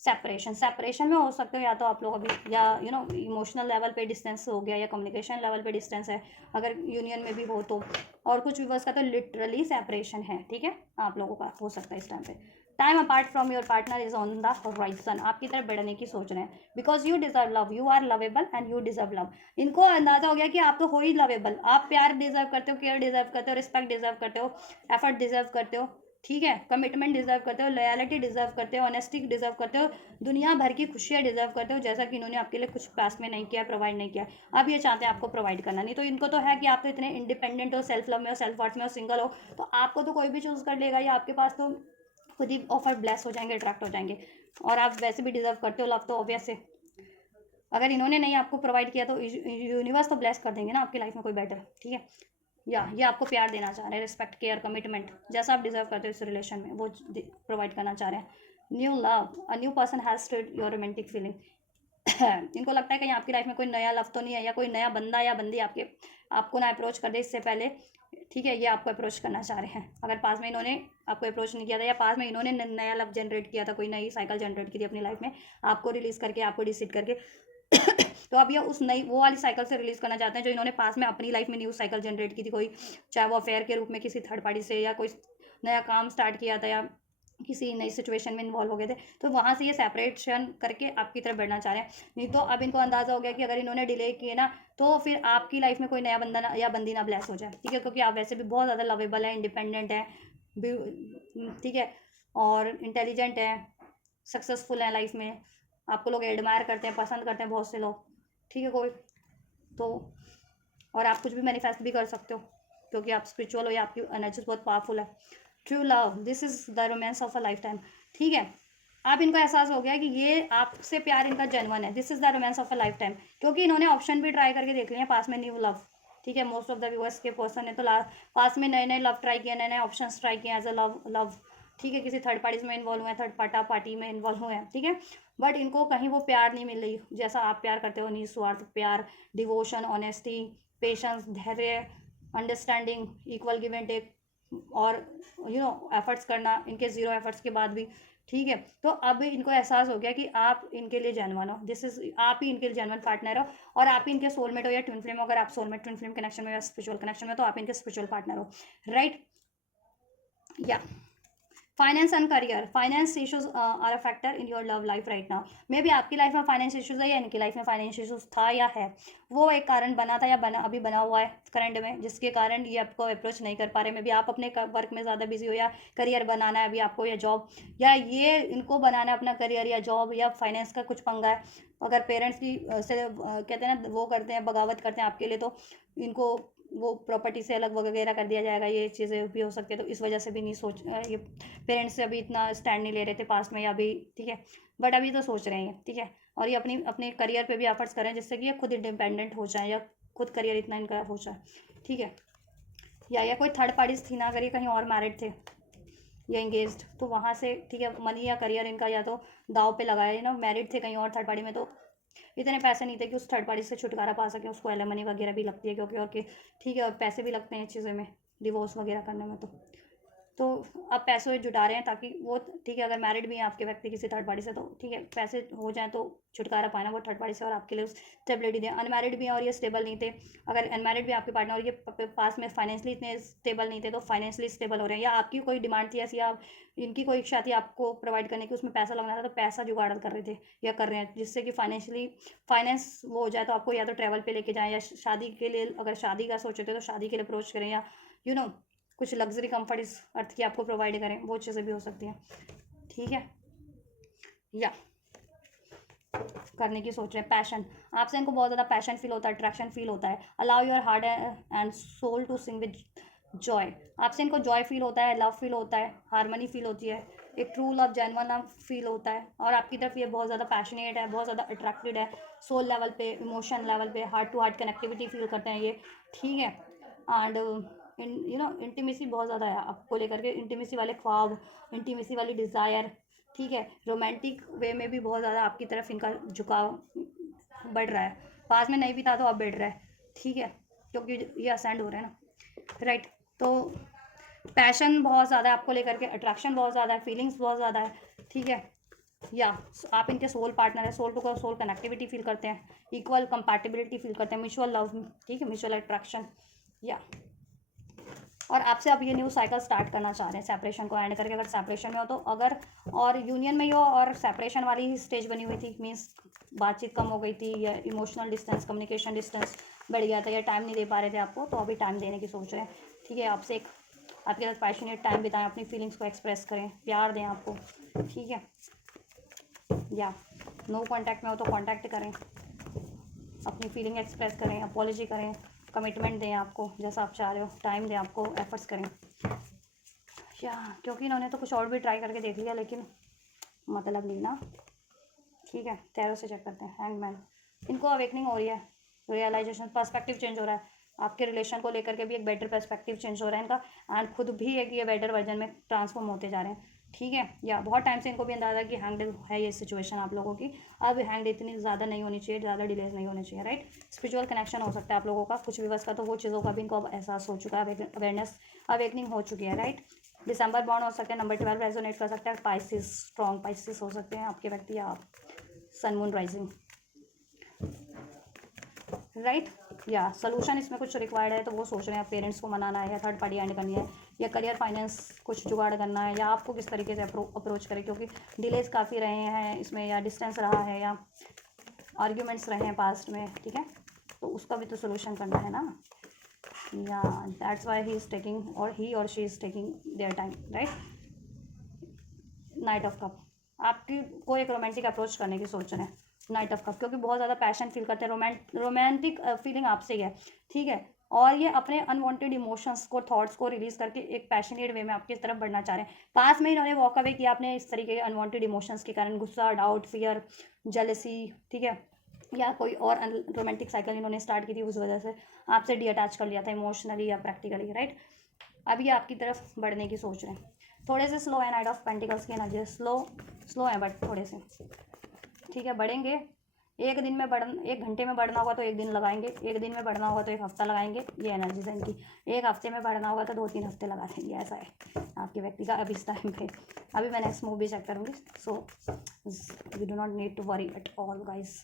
सेपरेशन में हो सकते हो, या तो आप लोग अभी या इमोशनल लेवल पे डिस्टेंस हो गया, या कम्युनिकेशन लेवल पे डिस्टेंस है, अगर यूनियन में भी हो तो, और कुछ व्यूअर्स का तो लिटरली सेपरेशन है, ठीक है, आप लोगों का हो सकता है इस टाइम पे, time apart from your partner is on the horizon, आपकी तरफ बढ़ने की सोच रहे हैं, because you deserve love, you are lovable and you deserve love, इनको अंदाजा हो गया कि आप तो हो ही लवेबल, आप प्यार डिजर्व करते हो, केयर डिजर्व करते हो, रिस्पेक्ट डिजर्व करते हो, एफर्ट डिजर्व करते हो, ठीक है, कमिटमेंट डिजर्व करते हो, लॉयलिटी डिजर्व करते हो, ऑनेस्टी डिजर्व करते हो, दुनिया भर की खुशियाँ डिजर्व करते हो, जैसा कि इन्होंने आपके लिए कुछ पास में नहीं किया, प्रोवाइड नहीं किया। अब ये चाहते हैं आपको प्रोवाइड करना। नहीं तो इनको तो है कि आप तो इतने इंडिपेंडेंट हो, सेल्फ लव में हो, सेल्फ वर्थ में हो, सिंगल हो, तो आपको तो कोई भी चूज़ कर लेगा, या आपके पास तो खुद ही ऑफर ब्लेस हो जाएंगे, अट्रैक्ट हो जाएंगे। और आप वैसे भी डिजर्व करते हो लव, तो ऑब्वियस है। अगर इन्होंने नहीं आपको प्रोवाइड किया तो यूनिवर्स तो ब्लेस कर देंगे ना आपकी लाइफ में कोई बेटर। ठीक है, या ये आपको प्यार देना चाह रहे हैं, रिस्पेक्ट, केयर, कमिटमेंट, जैसा आप डिजर्व करते हो इस रिलेशन में, वो प्रोवाइड करना चाह रहे हैं। New love, a new person has stayed your romantic feeling. इनको लगता है कहीं आपकी लाइफ में कोई नया लव तो नहीं है, या कोई नया बंदा या बंदी आपको ना अप्रोच कर दे इससे पहले। ठीक है, ये आपको अप्रोच करना चाह रहे हैं। अगर पास में इन्होंने आपको अप्रोच नहीं किया था, या पास में इन्होंने नया लव जनरेट किया था, कोई नई साइकिल जनरेट की थी अपनी लाइफ में, आपको रिलीज करके, आपको डिसीड करके, तो अब ये उस नई वो वाली साइकिल से रिलीज करना चाहते हैं जो इन्होंने पास में अपनी लाइफ में न्यू साइकिल जनरेट की थी, कोई चाहे वो अफेयर के रूप में किसी थर्ड पार्टी से, या कोई नया काम स्टार्ट किया था, या किसी नई सिचुएशन में इन्वॉल्व हो गए थे, तो वहाँ से ये सेपरेशन करके आपकी तरफ बढ़ना चाह रहे हैं। नहीं तो अब इनको अंदाजा हो गया कि अगर इन्होंने डिले किए ना, तो फिर आपकी लाइफ में कोई नया बंदा ना या बंदी ना ब्लेस हो जाए। ठीक है, क्योंकि आप वैसे भी बहुत ज़्यादा लवेबल है, इंडिपेंडेंट है, ठीक है, और इंटेलिजेंट है, सक्सेसफुल है लाइफ में, आपको लोग एडमायर करते हैं, पसंद करते हैं बहुत से लोग। ठीक है, कोई तो, और आप कुछ भी मैनिफेस्ट भी कर सकते हो, क्योंकि आप स्पिरिचुअल हो, या आपकी एनर्जी बहुत पावरफुल है। True love, this is the romance of a life time. ठीक है, अब इनको एहसास हो गया कि ये आपसे प्यार इनका जेन्युइन है, this is the romance of a life time, क्योंकि इन्होंने ऑप्शन भी ट्राई करके देख लिया पास में न्यू लव। ठीक है, मोस्ट ऑफ द व्यूअर्स के पर्सन ने तो पास में नए नए लव ट्राई किए, नए नए ऑप्शन ट्राई किए एज अ लव। ठीक है, किसी थर्ड पार्टीज में इन्वॉल्व हुए हैं, थर्ड पार्टी में इन्वॉल्व हुए हैं। ठीक है, बट इनको कहीं वो प्यार नहीं मिल रही जैसा आप प्यार करते हो, निस्वार्थ प्यार, डिवोशन, ऑनेस्टी, पेशेंस, धैर्य, understanding, equal give and take, और एफर्ट्स करना, इनके जीरो एफर्ट्स के बाद भी। ठीक है, तो अब इनको एहसास हो गया कि आप इनके लिए जेन्युइन हो, दिस इज आप ही इनके लिए जेन्युइन पार्टनर हो, और आप ही इनके सोलमेट हो, या ट्विन फ्लेम हो। अगर आप सोलमेट ट्विन फ्लेम कनेक्शन में या स्पिरिचुअल कनेक्शन में, तो आप इनके स्पिरिचुअल पार्टनर हो, राइट। या finance and career, finance issues are a factor in your love life right now. Maybe आपकी लाइफ में फाइनेंस इश्यूज है, या इनकी लाइफ में फाइनेंस इश्यूज था या है, वो एक कारण बना था, या अभी बना हुआ है करंट में, जिसके कारण ये आपको अप्रोच नहीं कर पा रहे। मे बी आप अपने वर्क में ज़्यादा बिजी हो, या करियर बनाना है अभी आपको, या जॉब, या ये इनको बनाना है अपना करियर या जॉब, या फाइनेंस का कुछ पंगा है। अगर पेरेंट्स भी से कहते हैं ना, वो करते हैं, बगावत करते हैं आपके लिए, तो इनको वो प्रॉपर्टी से अलग वगैरह कर दिया जाएगा, ये चीज़ें भी हो सकती है। तो इस वजह से भी नहीं सोच, ये पेरेंट्स से अभी इतना स्टैंड नहीं ले रहे थे पास्ट में, या अभी। ठीक है, बट अभी तो सोच रहे हैं। ठीक है, और ये अपनी अपने करियर पे भी एफर्ट्स करें, जिससे कि ये खुद इंडिपेंडेंट हो जाए, या खुद करियर इतना इनका हो जाए। ठीक है, या कोई थर्ड पार्टीज थी ना, अगर ये कहीं और मैरिड थे या एंगेज्ड, तो वहाँ से ठीक है, मनी या करियर इनका या तो दाव पे लगाया ना, मैरिड थे कहीं और थर्ड पार्टी में, तो इतने पैसे नहीं थे कि उस थर्ड पार्टी से छुटकारा पा सके, उसको एलिमनी वगैरह भी लगती है, क्योंकि और कि ठीक है, और पैसे भी लगते हैं इस चीज़ों में, डिवोर्स वगैरह करने में। तो आप पैसे जुटा रहे हैं ताकि वो, ठीक है, अगर मैरिड भी हैं आपके व्यक्ति किसी थर्ड पार्टी से, तो ठीक है, पैसे हो जाएं तो छुटकारा पाना वो थर्ड पार्टी से, और आपके लिए स्टेबिलिटी दें। अनमैरिड भी हैं और ये स्टेबल नहीं थे, अगर अनमैरिड भी आपके पार्टनर और ये पास में फाइनेंशियली इतने स्टेबल नहीं थे, तो फाइनेंशियली स्टेबल हो रहे हैं, या आपकी कोई डिमांड थी ऐसी, आप इनकी कोई इच्छा थी आपको प्रोवाइड करने की, उसमें पैसा लगना था, तो पैसा जुगाड़ कर रहे थे या कर रहे हैं, जिससे कि फाइनेंस वो हो जाए, तो आपको या तो ट्रैवल पे लेके जाएं, या शादी के लिए, अगर शादी का सोचे तो शादी के लिए अप्रोच करें, या कुछ लग्जरी कंफर्ट इस अर्थ की आपको प्रोवाइड करें, वो चीज़ें भी हो सकती हैं। ठीक है, या करने की सोच रहे हैं। पैशन, आपसे इनको बहुत ज़्यादा पैशन फील होता है, अट्रैक्शन फील होता है। Allow your heart and soul to sing with joy, आपसे इनको जॉय फील होता है, लव फील होता है, हारमोनी फील होती है, एक true love, genuine love feel होता है, और आपकी तरफ ये बहुत ज़्यादा पैशनेट है, बहुत ज़्यादा अट्रैक्टेड है, सोल लेवल पे, इमोशन लेवल पे, heart to heart connectivity feel करते हैं ये। ठीक है, एंड इंटीमेसी बहुत ज़्यादा है आपको लेकर के, इंटीमेसी वाले ख्वाब, इंटीमेसी वाली डिज़ायर। ठीक है, रोमांटिक वे में भी बहुत ज़्यादा आपकी तरफ इनका झुकाव बढ़ रहा है, पास में नहीं भी था तो अब बढ़ रहा है। ठीक है, क्योंकि ये असेंड हो रहे हैं ना, राइट। तो पैशन बहुत ज़्यादा है आपको लेकर के, अट्रैक्शन बहुत ज़्यादा है, फीलिंग्स बहुत ज़्यादा है। ठीक है, या आप इनके सोल पार्टनर है, soul to soul connectivity feel करते हैं, इक्वल कंपैटिबिलिटी फील करते हैं, म्यूचुअल लव, ठीक है, म्यूचुअल अट्रैक्शन, या और आपसे अब ये न्यू साइकिल स्टार्ट करना चाह रहे हैं, सेपरेशन को एंड करके। अगर सेपरेशन में हो तो, अगर और यूनियन में ही हो और सेपरेशन वाली ही स्टेज बनी हुई थी, मीन्स बातचीत कम हो गई थी, या इमोशनल डिस्टेंस, कम्युनिकेशन डिस्टेंस बढ़ गया था, या टाइम नहीं दे पा रहे थे आपको, तो अभी टाइम देने की सोच रहे हैं। ठीक है, आपसे एक आपके साथ पैशनेट टाइम बिताएं, अपनी फीलिंग्स को एक्सप्रेस करें, प्यार दें आपको, ठीक है। या नो कांटेक्ट में हो तो कांटेक्ट करें, अपनी फीलिंग एक्सप्रेस करें, अपॉलॉजी करें, कमिटमेंट दें आपको जैसा आप चाह रहे हो, टाइम दें आपको, एफर्ट्स करें। या क्योंकि इन्होंने तो कुछ और भी ट्राई करके देख लिया लेकिन मतलब नहीं ना, ठीक है। टैरो से चेक करते हैं, हैंगमैन, इनको अवेकनिंग हो रही है, रियलाइजेशन, पर्सपेक्टिव चेंज हो रहा है, आपके रिलेशन को लेकर के भी एक बेटर पर्सपेक्टिव चेंज हो रहा है इनका, एंड खुद भी एक ये बेटर वर्जन में ट्रांसफॉर्म होते जा रहे हैं, ठीक है। या बहुत टाइम से इनको भी अंदाजा कि हैंगड है ये सिचुएशन आप लोगों की, अब हैंगड इतनी ज़्यादा नहीं होनी चाहिए, ज़्यादा डिलेज नहीं होनी चाहिए, राइट। स्पिरिचुअल कनेक्शन हो सकता है आप लोगों का कुछ विवश का, तो वो चीज़ों का भी इनको अब एहसास हो चुका है, अवेयरनेस अवेकनिंग हो चुकी है, राइट। दिसंबर बॉन्ड हो सकता है, नंबर 12 रेजोनेट कर सकता है, पाइसिस, स्ट्रॉन्ग पाइसिस हो सकते हैं आपके व्यक्ति या आप, सन मून राइजिंग, राइट। या सोल्यूशन इसमें कुछ रिक्वायर्ड है तो वो सोच रहे हैं पेरेंट्स को मनाना है, या थर्ड पार्टी एंड करनी है, या करियर फाइनेंस कुछ जुगाड़ करना है, या आपको किस तरीके से अप्रोच करें, क्योंकि डिलेज काफ़ी रहे हैं इसमें, या डिस्टेंस रहा है, या आर्ग्यूमेंट्स रहे हैं पास्ट में, ठीक है। तो उसका भी तो सोल्यूशन करना है ना। या that's why he is taking, और ही और she is taking their time, right. Night of cup, आपकी कोई एक रोमांटिक अप्रोच करने की सोच रहे हैं, नाइट ऑफ कप, क्योंकि बहुत ज़्यादा पैशन फील करते हैं, रोमांटिक फीलिंग आपसे ही है, ठीक है। और ये अपने अनवांटेड इमोशंस को, थॉट्स को रिलीज करके एक पैशनेट वे में आपकी तरफ बढ़ना चाह रहे हैं। पास में इन्होंने वॉक अवे किया अपने इस तरीके के अनवांटेड इमोशंस के कारण, गुस्सा, डाउट, फियर, जेलसी, ठीक है, या कोई और रोमांटिक साइकिल इन्होंने स्टार्ट की थी, उस वजह से आपसे डी अटैच कर लिया था इमोशनली या प्रैक्टिकली, राइट। अभी आपकी तरफ बढ़ने की सोच रहे हैं, थोड़े से स्लो है, नाइट ऑफ पेंटिकल्स की एनर्जी स्लो है बट थोड़े से, ठीक है। बढ़ेंगे, एक दिन में बढ़, 1 घंटे में बढ़ना होगा तो 1 दिन लगाएंगे, 1 दिन में बढ़ना होगा तो 1 हफ्ता लगाएंगे, ये एनर्जी है इनकी। 1 हफ्ते में बढ़ना होगा तो 2-3 हफ्ते लगा देंगे, ऐसा है आपके व्यक्ति का अभी इस टाइम पे। अभी मैं नेक्स्ट मूव भी चेक करूँगी, so you do not need to worry at all guys.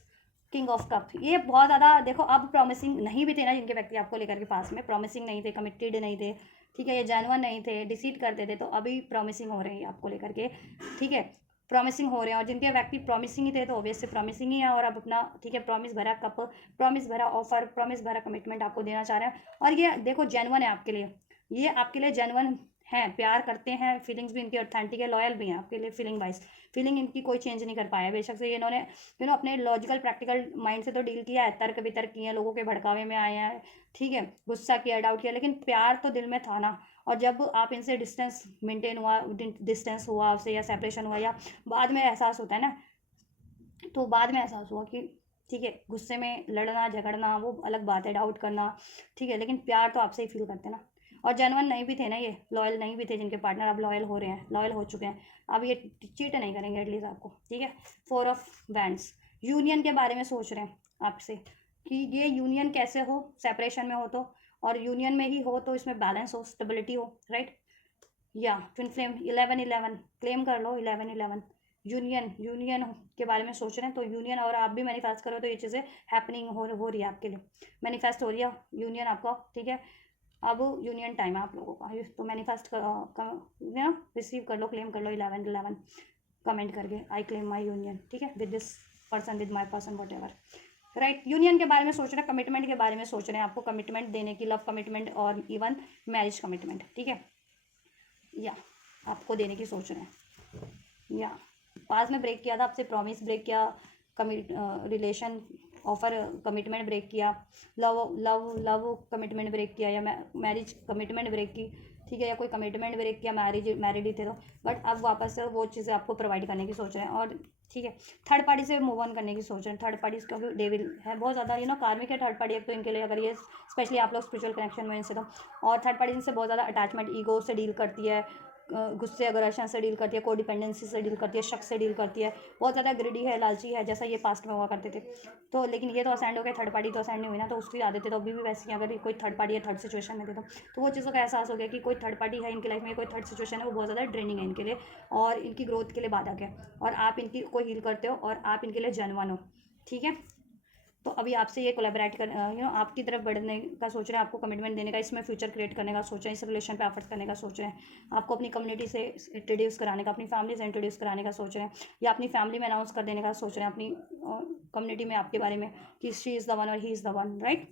King of cup, ये बहुत ज़्यादा देखो, अब प्रॉमिसिंग नहीं भी थे ना जिनके व्यक्ति आपको लेकर के पास में, प्रॉमिसिंग नहीं थे, कमिटेड नहीं थे, ठीक है, ये जेन्युइन नहीं थे, डिसीट करते थे, तो अभी प्रॉमिसिंग हो रही है आपको लेकर के, ठीक है। प्रॉमिसिंग हो रहे हैं, और जिनके व्यक्ति प्रॉमिसिंग ही थे तो ऑब्वियसली प्रॉमिसिंग ही है, और अब अपना, ठीक है, प्रॉमिस भरा कप, प्रॉमिस भरा ऑफर, प्रॉमिस भरा कमिटमेंट आपको देना चाह रहे हैं, और ये देखो जेन्युइन है आपके लिए, ये आपके लिए जेन्युइन हैं, प्यार करते हैं, फीलिंग्स भी इनकी ऑथेंटिक है, लॉयल भी हैं आपके लिए, फीलिंग वाइज फीलिंग इनकी कोई चेंज नहीं कर पाया बेशक से, इन्होंने अपने लॉजिकल प्रैक्टिकल माइंड से तो डील किया है, तर्क वितर्क किए हैं, लोगों के भड़कावे में आए हैं, ठीक है, गुस्सा किया, डाउट किया, लेकिन प्यार तो दिल में था ना। और जब आप इनसे डिस्टेंस मेंटेन हुआ, डिस्टेंस हुआ आपसे, या सेपरेशन हुआ, या बाद में एहसास होता है ना, तो बाद में एहसास हुआ कि ठीक है, गुस्से में लड़ना झगड़ना वो अलग बात है, डाउट करना, ठीक है, लेकिन प्यार तो आपसे ही फील करते हैं ना। और जेन्युइन नहीं भी थे ना, ये लॉयल नहीं भी थे जिनके पार्टनर, अब लॉयल हो रहे हैं, लॉयल हो चुके हैं, अब ये चीट नहीं करेंगे एटलीस्ट आपको, ठीक है। 4 ऑफ वैंड्स, यूनियन के बारे में सोच रहे हैं आपसे कि ये यूनियन कैसे हो, सेपरेशन में हो तो, और यूनियन में ही हो तो इसमें बैलेंस हो, स्टेबिलिटी हो, राइट। या ट्विन फ्लेम, 11-11 क्लेम कर लो, 11-11 यूनियन के बारे में सोच रहे हैं, तो यूनियन, और आप भी मैनिफेस्ट करो तो ये चीज़ें हैपनिंग हो रही है आपके लिए, मैनिफेस्ट हो रही है यूनियन आपका, ठीक है। अब यूनियन टाइम है आप लोगों का, तो मैनिफेस्ट रिसीव कर लो, क्लेम कर लो, 11-11 कमेंट करके, आई क्लेम माई यूनियन, ठीक है, with this person, with my person, what ever, right. Union के बारे में सोच रहे हैं, कमिटमेंट के बारे में सोच रहे हैं, आपको कमिटमेंट देने की, लव कमिटमेंट और इवन मैरिज कमिटमेंट, ठीक है, या आपको देने की सोच रहे हैं। या पास में ब्रेक किया था आपसे, प्रॉमिस ब्रेक किया, रिलेशन ऑफर कमिटमेंट ब्रेक किया, लव कमिटमेंट ब्रेक किया, या मैरिज कमिटमेंट ब्रेक की, ठीक है, या कोई कमिटमेंट ब्रेक किया, मैरिड ही थे तो, बट अब वापस से वो चीज़ें आपको प्रोवाइड करने की सोच रहे हैं, और ठीक है, थर्ड पार्टी से मूव ऑन करने की सोच रहे हैं। थर्ड पार्टी क्योंकि डेविल है बहुत ज़्यादा, कार्मिक है थर्ड पार्टी एक, तो इनके लिए अगर ये स्पेशली आप लोग स्पिरिचुअल कनेक्शन में इनसे तो, और थर्ड पार्टी इनसे बहुत ज़्यादा अटैचमेंट, ईगो से डील करती है, गुस्से अग्रेशन से डील करती है, कोडिपेंडेंसी से डील करती है, शक से डील करती है, बहुत ज़्यादा ग्रिडी है, लालची है, जैसा ये पास्ट में हुआ करते थे। तो लेकिन ये तो असेंड हो गए, थर्ड पार्टी तो असेंड नहीं हुई ना, तो उसकी आदत है, तो अभी भी वैसी अगर कोई थर्ड पार्टी या थर्ड सिचुएशन में थे तो वो चीज़ों का एहसास हो गया कि कोई थर्ड पार्टी है इनकी लाइफ में, कोई थर्ड सिचुएशन है, वो बहुत ज़्यादा ड्रेनिंग है इनके लिए, और इनकी ग्रोथ के लिए बाधक है, और आप इनकी को हील करते हो, और आप इनके लिए जेन्युइन हो, ठीक है। तो अभी आपसे ये कोलैबोरेट कर आपकी तरफ बढ़ने का सोच रहे हैं, आपको कमिटमेंट देने का, इसमें फ्यूचर क्रिएट करने का सोच रहे हैं, इस रिलेशन पे एफर्ट्स करने का सोच रहे हैं, आपको अपनी कम्युनिटी से इंट्रोड्यूस कराने का, अपनी फैमिली से इंट्रोड्यूस कराने का सोच रहे हैं, या अपनी फैमिली में अनाउंस कर देने का सोच रहे हैं, अपनी कम्युनिटी में आपके बारे में कि शी इज़ द वन और he is the one, right.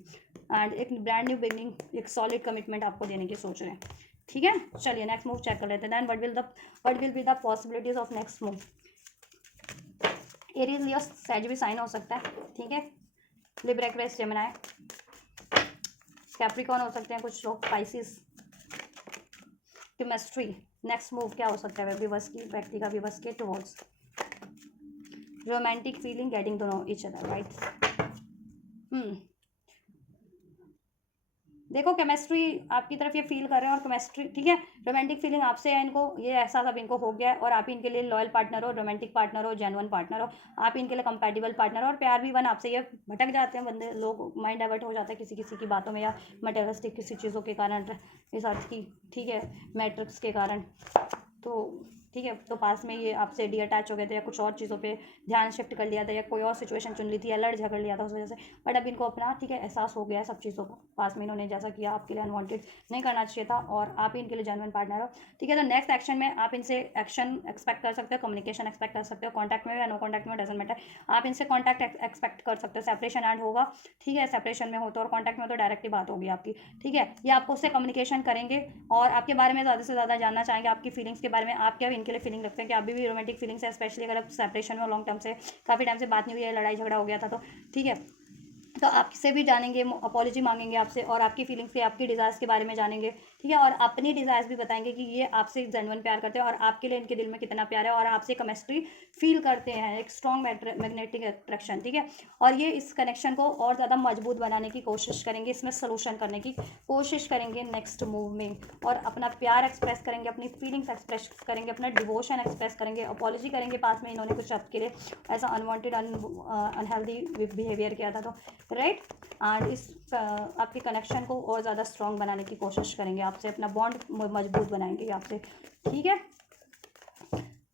And एक ब्रांड न्यू बिगनिंग, एक सॉलिड कमिटमेंट आपको देने की सोच रहे हैं, ठीक है, चलिए नेक्स्ट मूव चेक कर लेते हैं। Then what will be the possibilities of next move. Aries Leo Sagittarius sign हो सकता है, ठीक है, लिब्रा एक्वेरियस जेमिनी, कैप्रिकॉर्न हो सकते हैं कुछ लोग, पाइसिस, केमिस्ट्री। नेक्स्ट मूव क्या हो सकता है विवश की, व्यक्ति का विवश के towards romantic feeling, getting to know each other, right. देखो केमिस्ट्री आपकी तरफ ये फील कर रहे हैं और केमिस्ट्री, ठीक है, रोमांटिक फीलिंग आपसे है, इनको ये एहसास अब इनको हो गया है और आप इनके लिए लॉयल पार्टनर हो, रोमांटिक पार्टनर हो, जेन्युइन पार्टनर हो, आप इनके लिए कंपैटिबल पार्टनर हो। और प्यार भी वन आपसे, ये भटक जाते हैं बंदे लोग, माइंड डाइवर्ट हो जाता है किसी किसी की बातों में या मटेरियलिस्टिक किसी चीज़ों के कारण, इस अर्थ की, ठीक है, मैट्रिक्स के कारण। तो ठीक है, तो पास में ये आपसे डी अटैच हो गए थे या कुछ और चीज़ों पे ध्यान शिफ्ट कर लिया था या कोई और सिचुएशन चुन ली थी या लड़ झगड़ लिया था उस वजह से, बट अब इनको अपना, ठीक है, एहसास हो गया है सब चीज़ों का। पास में इन्होंने जैसा किया आपके लिए अनवांटेड नहीं करना चाहिए था और आप ही इनके लिए जेन्युइन पार्टनर हो, ठीक है। तो नेक्स्ट एक्शन में आप इनसे एक्शन एक्सपेक्ट कर सकते हो, कम्युनिकेशन एक्सपेक्ट कर सकते हो, कॉन्टैक्ट में या नो कॉन्टैक्ट में डजंट मैटर, आप इनसे कॉन्टैक्ट एक्सपेक्ट कर सकते हो। सेपरेशन एंड होगा, ठीक है, सेपरेशन में हो तो, और कॉन्टैक्ट में तो डायरेक्टली बात होगी आपकी, ठीक है। ये आपको उससे कम्युनिकेशन करेंगे और आपके बारे में ज़्यादा से ज़्यादा जानना चाहेंगे, आपकी फीलिंग्स के बारे में, आप क्या इनके लिए फीलिंग रखते हैं कि अभी भी रोमांटिक फीलिंग्स है, स्पेशली अगर आप सेपरेशन में हो लॉन्ग टर्म से, काफ़ी टाइम से बात नहीं हुई है, लड़ाई झगड़ा हो गया था तो, ठीक है। तो आपसे भी जानेंगे, अपॉलॉजी मांगेंगे आपसे और आपकी फीलिंग्स के, आपकी डिज़ायर्स के बारे में जानेंगे, ठीक है, और अपनी डिज़ायर्स भी बताएंगे कि ये आपसे जेन्युइन प्यार करते हैं और आपके लिए इनके दिल में कितना प्यार है और आपसे केमिस्ट्री फील करते हैं, एक स्ट्रॉन्ग मैग्नेटिक अट्रैक्शन, ठीक है। और ये इस कनेक्शन को और ज़्यादा मजबूत बनाने की कोशिश करेंगे, इसमें सोल्यूशन करने की कोशिश करेंगे नेक्स्ट मूव में, और अपना प्यार एक्सप्रेस करेंगे, अपनी फीलिंग्स एक्सप्रेस करेंगे, अपना डिवोशन एक्सप्रेस करेंगे, अपॉलॉजी करेंगे पास में इन्होंने कुछ आपके लिए ऐसा अनवांटेड अनहेल्दी बिहेवियर किया था तो, राइट। एंड इस आपके कनेक्शन को और ज़्यादा स्ट्रॉन्ग बनाने की कोशिश करेंगे, आपसे अपना बॉन्ड मजबूत बनाएंगे आपसे, ठीक है।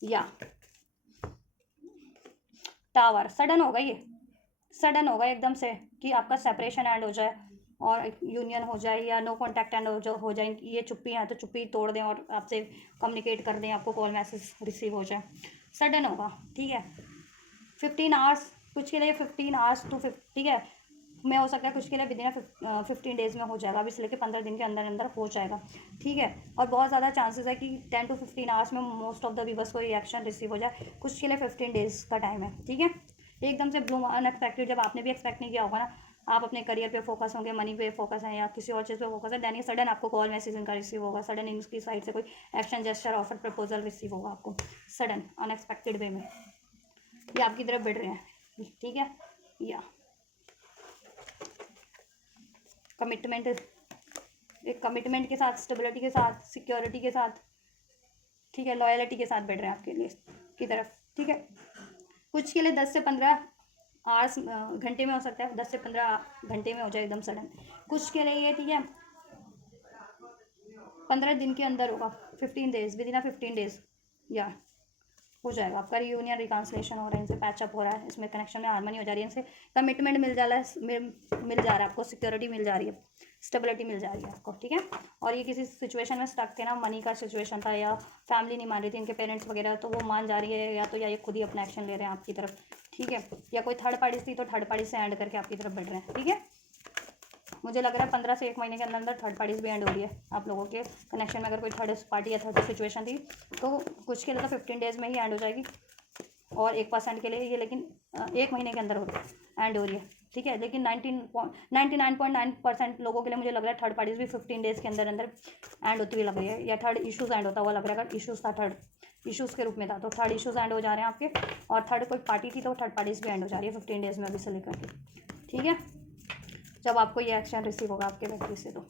या टावर सडन होगा, ये सडन होगा एकदम से कि आपका सेपरेशन एंड हो जाए और यूनियन हो जाए या नो कॉन्टैक्ट एंड हो जाए, ये चुप्पी है तो चुप्पी तोड़ दें और आपसे कम्युनिकेट कर दें, आपको कॉल मैसेज रिसीव हो जाए, सडन होगा, ठीक है। 15 आवर्स कुछ के लिए, 15 आवर्स टू 50, ठीक है, में हो सकता है कुछ के लिए विदिन 15 डेज़ में हो जाएगा, अभी से लेकर 15 दिन के अंदर अंदर हो जाएगा, ठीक है। और बहुत ज़्यादा चांसेस है कि 10 to 15 आवर्स में मोस्ट ऑफ द व्यूवर्स को ये एक्शन रिसीव हो जाए, कुछ के लिए 15 डेज़ का टाइम है, ठीक है। एकदम से ब्लूम अनएक्सपेक्टेड, जब आपने भी एक्सपेक्ट नहीं किया होगा ना, आप अपने करियर पे फोकस होंगे, मनी पे फोकस है या किसी और चीज़ पे फोकस है, देन ये सडन आपको कॉल मैसेज इनका रिसीव होगा, सडन इनकी साइड से कोई action gesture offer proposal receive होगा आपको, सडन अनएक्सपेक्टेड वे में ये आपकी तरफ बढ़ रहे हैं, ठीक है। या कमिटमेंट, एक कमिटमेंट के साथ, स्टेबिलिटी के साथ, सिक्योरिटी के साथ, ठीक है, लॉयलिटी के साथ बैठ रहे हैं आपके लिए की तरफ, ठीक है। कुछ के लिए 10 से 15 आवर्स घंटे में हो सकता है, 10 से 15 घंटे में हो जाए एकदम सडन, कुछ के लिए ये, ठीक है, 15 दिन के अंदर होगा, 15 डेज, विदिन 15 डेज या हो जाएगा आपका रियूनियन, रिकांसलेशन हो रहा है, इनसे पैचअप हो रहा है, इसमें कनेक्शन में हार्मनी हो जा रही है, इनसे कमिटमेंट मिल जा रहा है, मिल जा रहा है आपको, सिक्योरिटी मिल जा रही है, स्टेबिलिटी मिल जा रही है आपको, ठीक है। और ये किसी सिचुएशन में स्टक थे ना, मनी का सिचुएशन था या फैमिली नहीं मान रही थी, इनके पेरेंट्स वगैरह, तो वो मान जा रही है या तो, या ये खुद ही अपना एक्शन ले रहे हैं आपकी तरफ, ठीक है, या कोई थर्ड पार्टी थी तो थर्ड पार्टी से एंड करके आपकी तरफ बढ़ रहे हैं, ठीक है। मुझे लग रहा है 15 से 1 महीने के अंदर अंदर थर्ड पार्टीज भी एंड हो रही है आप लोगों के कनेक्शन में, अगर कोई थर्ड पार्टी या थर्ड सिचुएशन थी तो कुछ के लिए तो 15 डेज में ही एंड हो जाएगी, और 1% के लिए ये, लेकिन 1 महीने के अंदर एंड हो रही है, ठीक है। लेकिन 99.9% लोगों के लिए मुझे लग रहा है थर्ड पार्टीज भी 15 डेज़ के अंदर अंदर एंड होती हुई लग रही है, या थर्ड इशूज़ एंड होता हुआ लग रहा है, अगर इशूज़ था, थर्ड इशूज़ के रूप में था तो थर्ड इशूज़ एंड हो जा रहे हैं आपके, और थर्ड कोई पार्टी थी तो थर्ड पार्टीज भी एंड हो जा रही है 15 डेज़ में अभी से लेकर, ठीक है। जब आपको ये एक्शन रिसीव होगा आपके व्यक्ति से, तो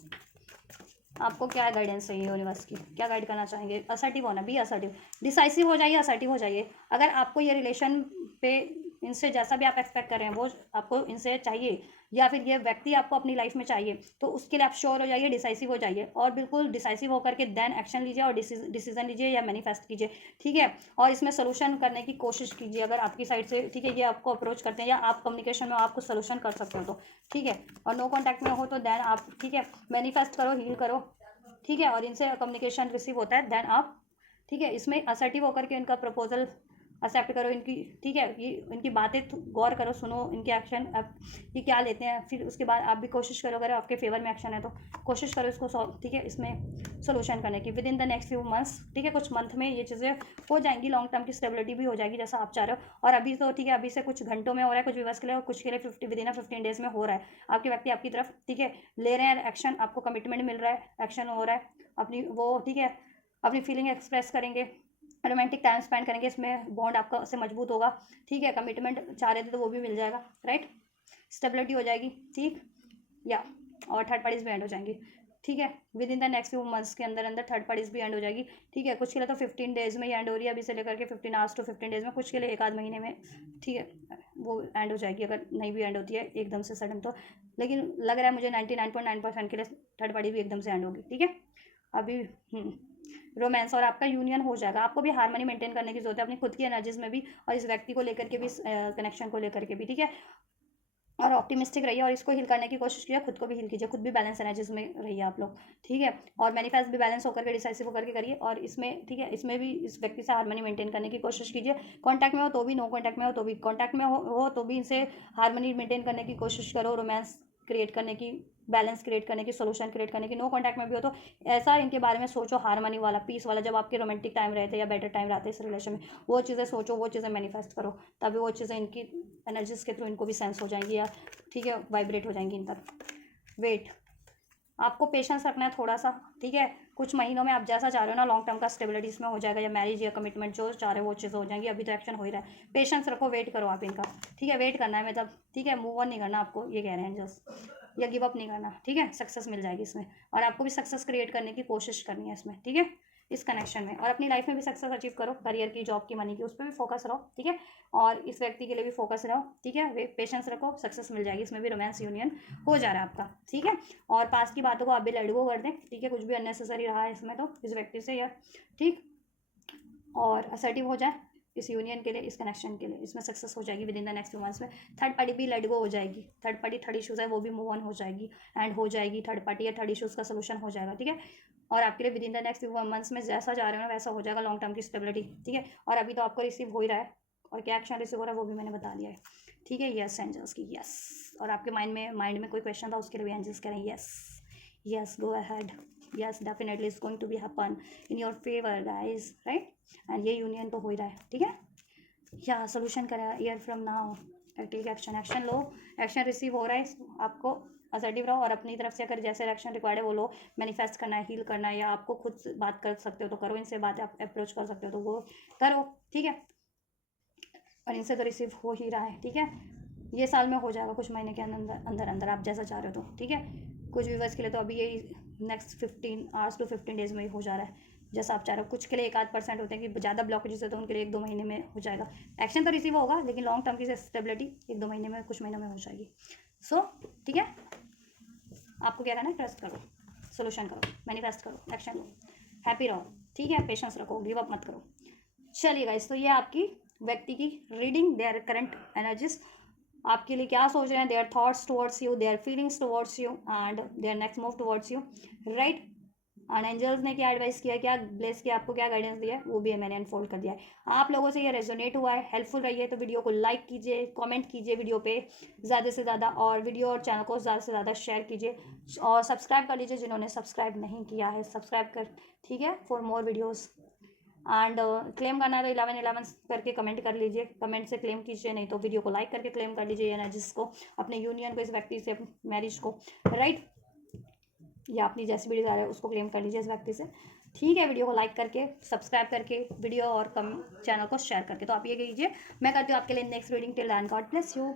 आपको क्या गाइडेंस चाहिए यूनिवर्स की, क्या गाइड करना चाहेंगे, असर्टिव होना, भी असर्टिव, डिसाइसिव हो जाइए, असर्टिव हो जाइए। अगर आपको ये रिलेशन पे इनसे जैसा भी आप एक्सपेक्ट कर रहे हैं वो आपको इनसे चाहिए, या फिर ये व्यक्ति आपको अपनी लाइफ में चाहिए, तो उसके लिए आप श्योर हो जाइए, डिसाइसिव हो जाइए, और बिल्कुल डिसाइसिव होकर के देन एक्शन लीजिए और डिसीजन लीजिए या मैनिफेस्ट कीजिए, ठीक है। और इसमें सोल्यूशन करने की कोशिश कीजिए, अगर आपकी साइड से, ठीक है, ये आपको अप्रोच करते हैं या आप कम्युनिकेशन में आपको सोल्यूशन कर सकते हो तो, ठीक है। और नो कॉन्टैक्ट में हो तो देन आप, ठीक है, मैनिफेस्ट करो, हील करो, ठीक है, और इनसे कम्युनिकेशन रिसीव होता है देन आप, ठीक है, इसमें असर्टिव होकर के इनका प्रपोजल एक्सेप्ट करो इनकी, ठीक है, ये इनकी बातें गौर करो, सुनो इनके एक्शन अब ये क्या लेते हैं, फिर उसके बाद आप भी कोशिश करो, अगर आपके फेवर में एक्शन है तो कोशिश करो इसको सॉल्व, ठीक है, इसमें सोल्यूशन करने की with in the next few months, ठीक है, कुछ मंथ में ये चीज़ें हो जाएंगी, लॉन्ग टर्म की स्टेबिलिटी भी हो जाएगी जैसा आप चाह रहे हो। और अभी तो ठीक है, अभी से कुछ घंटों में हो रहा है, कुछ व्यूअर्स के लिए, और कुछ के लिए 50 विद इन 15 डेज में हो रहा है, आपके व्यक्ति आपकी तरफ, ठीक है, ले रहे हैं एक्शन, आपको कमिटमेंट मिल रहा है, एक्शन हो रहा है, अपनी वो, ठीक है, अपनी फीलिंग एक्सप्रेस करेंगे, रोमांटिक टाइम स्पेंड करेंगे, इसमें बॉन्ड आपका से मजबूत होगा, ठीक है, कमिटमेंट चाह रहे थे तो वो भी मिल जाएगा, राइट, स्टेबिलिटी हो जाएगी, ठीक, या और थर्ड पार्टीज भी एंड हो जाएंगी, ठीक है, with in the next few months के अंदर अंदर थर्ड पार्टीज भी एंड हो जाएगी, ठीक है, कुछ के लिए तो 15 डेज में ही एंड हो रही है अभी से लेकर के 15 आवर्स टू 15 डेज में, कुछ के लिए एक आध महीने में, ठीक है, वो एंड हो जाएगी, अगर नहीं भी एंड होती है एकदम से सडन तो, लेकिन लग रहा है मुझे 99.9% के लिए थर्ड पार्टी भी एकदम से एंड होगी, ठीक है। अभी रोमांस और आपका यूनियन हो जाएगा, आपको भी हार्मनी मेंटेन करने की जरूरत है अपनी खुद की एनर्जीज में भी, और इस व्यक्ति को लेकर के भी, कनेक्शन को लेकर के भी, ठीक है, और ऑप्टिमिस्टिक रहिए, और इसको हील करने की कोशिश कीजिए, खुद को भी हील कीजिए, खुद भी बैलेंस एनर्जीज में रहिए आप लोग, ठीक है, और मैनिफेस्ट भी बैलेंस होकर के, डिसाइसिव होकर के करिए, और इसमें, ठीक है, इसमें भी इस व्यक्ति से हार्मनी मेंटेन करने की कोशिश कीजिए, कॉन्टैक्ट में हो तो भी, नो कॉन्टैक्ट में हो तो भी, कॉन्टैक्ट में हो तो भी इनसे हार्मनी मेंटेन करने की कोशिश करो, रोमांस क्रिएट करने की, बैलेंस क्रिएट करने की, सोल्यूशन क्रिएट करने की, नो कॉन्टैक्ट में भी हो तो ऐसा इनके बारे में सोचो, हार्मनी वाला, पीस वाला, जब आपके रोमांटिक टाइम रहते या बेटर टाइम रहते इस रिलेशन में, वो चीज़ें सोचो, वो चीज़ें मैनिफेस्ट करो, तभी वो चीज़ें इनकी एनर्जीज के थ्रू इनको भी सेंस हो जाएंगी, या ठीक है वाइब्रेट हो जाएंगी इन तक। वेट, आपको पेशेंस रखना है थोड़ा सा, ठीक है, कुछ महीनों में आप जैसा चाह रहे हो ना, लॉन्ग टर्म का स्टेबिलिटी इसमें हो जाएगा, या मैरिज या कमिटमेंट जो चाह रहे हो वो चीज़ हो जाएंगी, अभी तो एक्शन हो ही रहा है, पेशेंस रखो, वेट करो आप इनका, ठीक है, वेट करना है मतलब, ठीक है, मूव ऑन नहीं करना आपको, ये कह रहे हैं जस्ट, या गिव अप नहीं करना, ठीक है, सक्सेस मिल जाएगी इसमें, और आपको भी सक्सेस क्रिएट करने की कोशिश करनी है इसमें, ठीक है, इस कनेक्शन में, और अपनी लाइफ में भी सक्सेस अचीव करो, करियर की, जॉब की, मनी की, उस पर भी फोकस रहो, ठीक है, और इस व्यक्ति के लिए भी फोकस रहो, ठीक है, वे पेशेंस रखो, सक्सेस मिल जाएगी, इसमें भी रोमांस यूनियन हो जा रहा है आपका, ठीक है, और पास की बातों को आप भी लेट गो कर दें, ठीक है, कुछ भी अननेसेसरी रहा है इसमें तो इस व्यक्ति से, या ठीक, और असर्टिव हो जाए इस यूनियन के लिए, इस कनेक्शन के लिए, इसमें सक्सेस हो जाएगी with in the next few months में, थर्ड पार्टी भी लेट गो हो जाएगी, थर्ड पार्टी, थर्ड इशूज़ है वो भी मूव ऑन हो जाएगी, एंड हो जाएगी, थर्ड पार्टी या थर्ड इशूज़ का सोल्यूशन हो जाएगा, ठीक है, और आपके लिए with in the next few months में जैसा जा रहे हो ना वैसा हो जाएगा, लॉन्ग टर्म की स्टेबिलिटी, ठीक है, और अभी तो आपको रिसीव हो ही रहा है, और क्या एक्शन रिसीव हो रहा है वो भी मैंने बता दिया है, ठीक है, यस एंजल्स की यस, और आपके माइंड में कोई क्वेश्चन था उसके लिए भी एंजल्स कह रहे हैं yes, yes go ahead, yes definitely it's going to be happen in your favor guys, right, and ये यूनियन तो हो ही रहा है, ठीक है, या सोल्यूशन करें year from now, take action, action लो, एक्शन रिसीव हो रहा है, आपको असर्टिव रहो, और अपनी तरफ से अगर जैसे एक्शन रिक्वायर्ड है वो लो, मैनिफेस्ट करना है, हील करना है, या आपको खुद से बात कर सकते हो तो करो, इनसे बात आप अप्रोच कर सकते हो तो वो करो, ठीक है, और इनसे तो रिसीव हो ही रहा है, ठीक है, ये साल में हो जाएगा, कुछ महीने के अंदर अंदर अंदर आप जैसा चाह रहे हो तो, ठीक है, कुछ व्यूवर्स के लिए तो अभी यही नेक्स्ट 15 आवर्स टू 15 डेज में ही हो जा रहा है जैसा आप चाह रहे हो, कुछ के लिए 1-8% होते हैं कि ज़्यादा ब्लॉकेजेस है तो उनके लिए 1-2 महीने में हो जाएगा, एक्शन तो रिसीव होगा लेकिन लॉन्ग टर्म की स्टेबिलिटी 1-2 महीने में, कुछ महीनों में हो जाएगी, सो ठीक है, आपको क्या करना है, ट्रस्ट करो, सोल्यूशन करो, मैनिफेस्ट करो, एक्शन लो, हैप्पी रहो, ठीक है, पेशेंस रखो, गिव अप मत करो। चलिए गाइस, तो ये आपकी व्यक्ति की रीडिंग, देयर करंट एनर्जीज, आपके लिए क्या सोच रहे हैं, their thoughts towards you, their feelings towards you, and their next move towards you, right, and angels ने क्या एडवाइस किया, क्या ब्लेस किया, आपको क्या गाइडेंस दिया है वो भी मैंने अनफोल्ड कर दिया है। आप लोगों से ये रेजोनेट हुआ है, हेल्पफुल रही है तो वीडियो को लाइक कीजिए, कमेंट कीजिए वीडियो पे ज़्यादा से ज़्यादा, और वीडियो और चैनल को ज़्यादा से ज़्यादा शेयर कीजिए, और सब्सक्राइब कर लीजिए जिन्होंने सब्सक्राइब नहीं किया है, सब्सक्राइब कर, ठीक है, for more videos, and claim करना है तो 11 करके कमेंट कर लीजिए, कमेंट से क्लेम कीजिए, नहीं तो वीडियो को लाइक करके क्लेम कर लीजिए एनर्जीज को, अपने यूनियन को, इस व्यक्ति से, मैरिज को, राइट, या अपनी जैसी भी डिज़ायर है उसको क्लेम कर लीजिए इस व्यक्ति से, ठीक है, वीडियो को लाइक करके, सब्सक्राइब करके, वीडियो और चैनल को शेयर करके, तो आप ये कीजिए, मैं करती हूँ आपके लिए next reading, till then God bless you.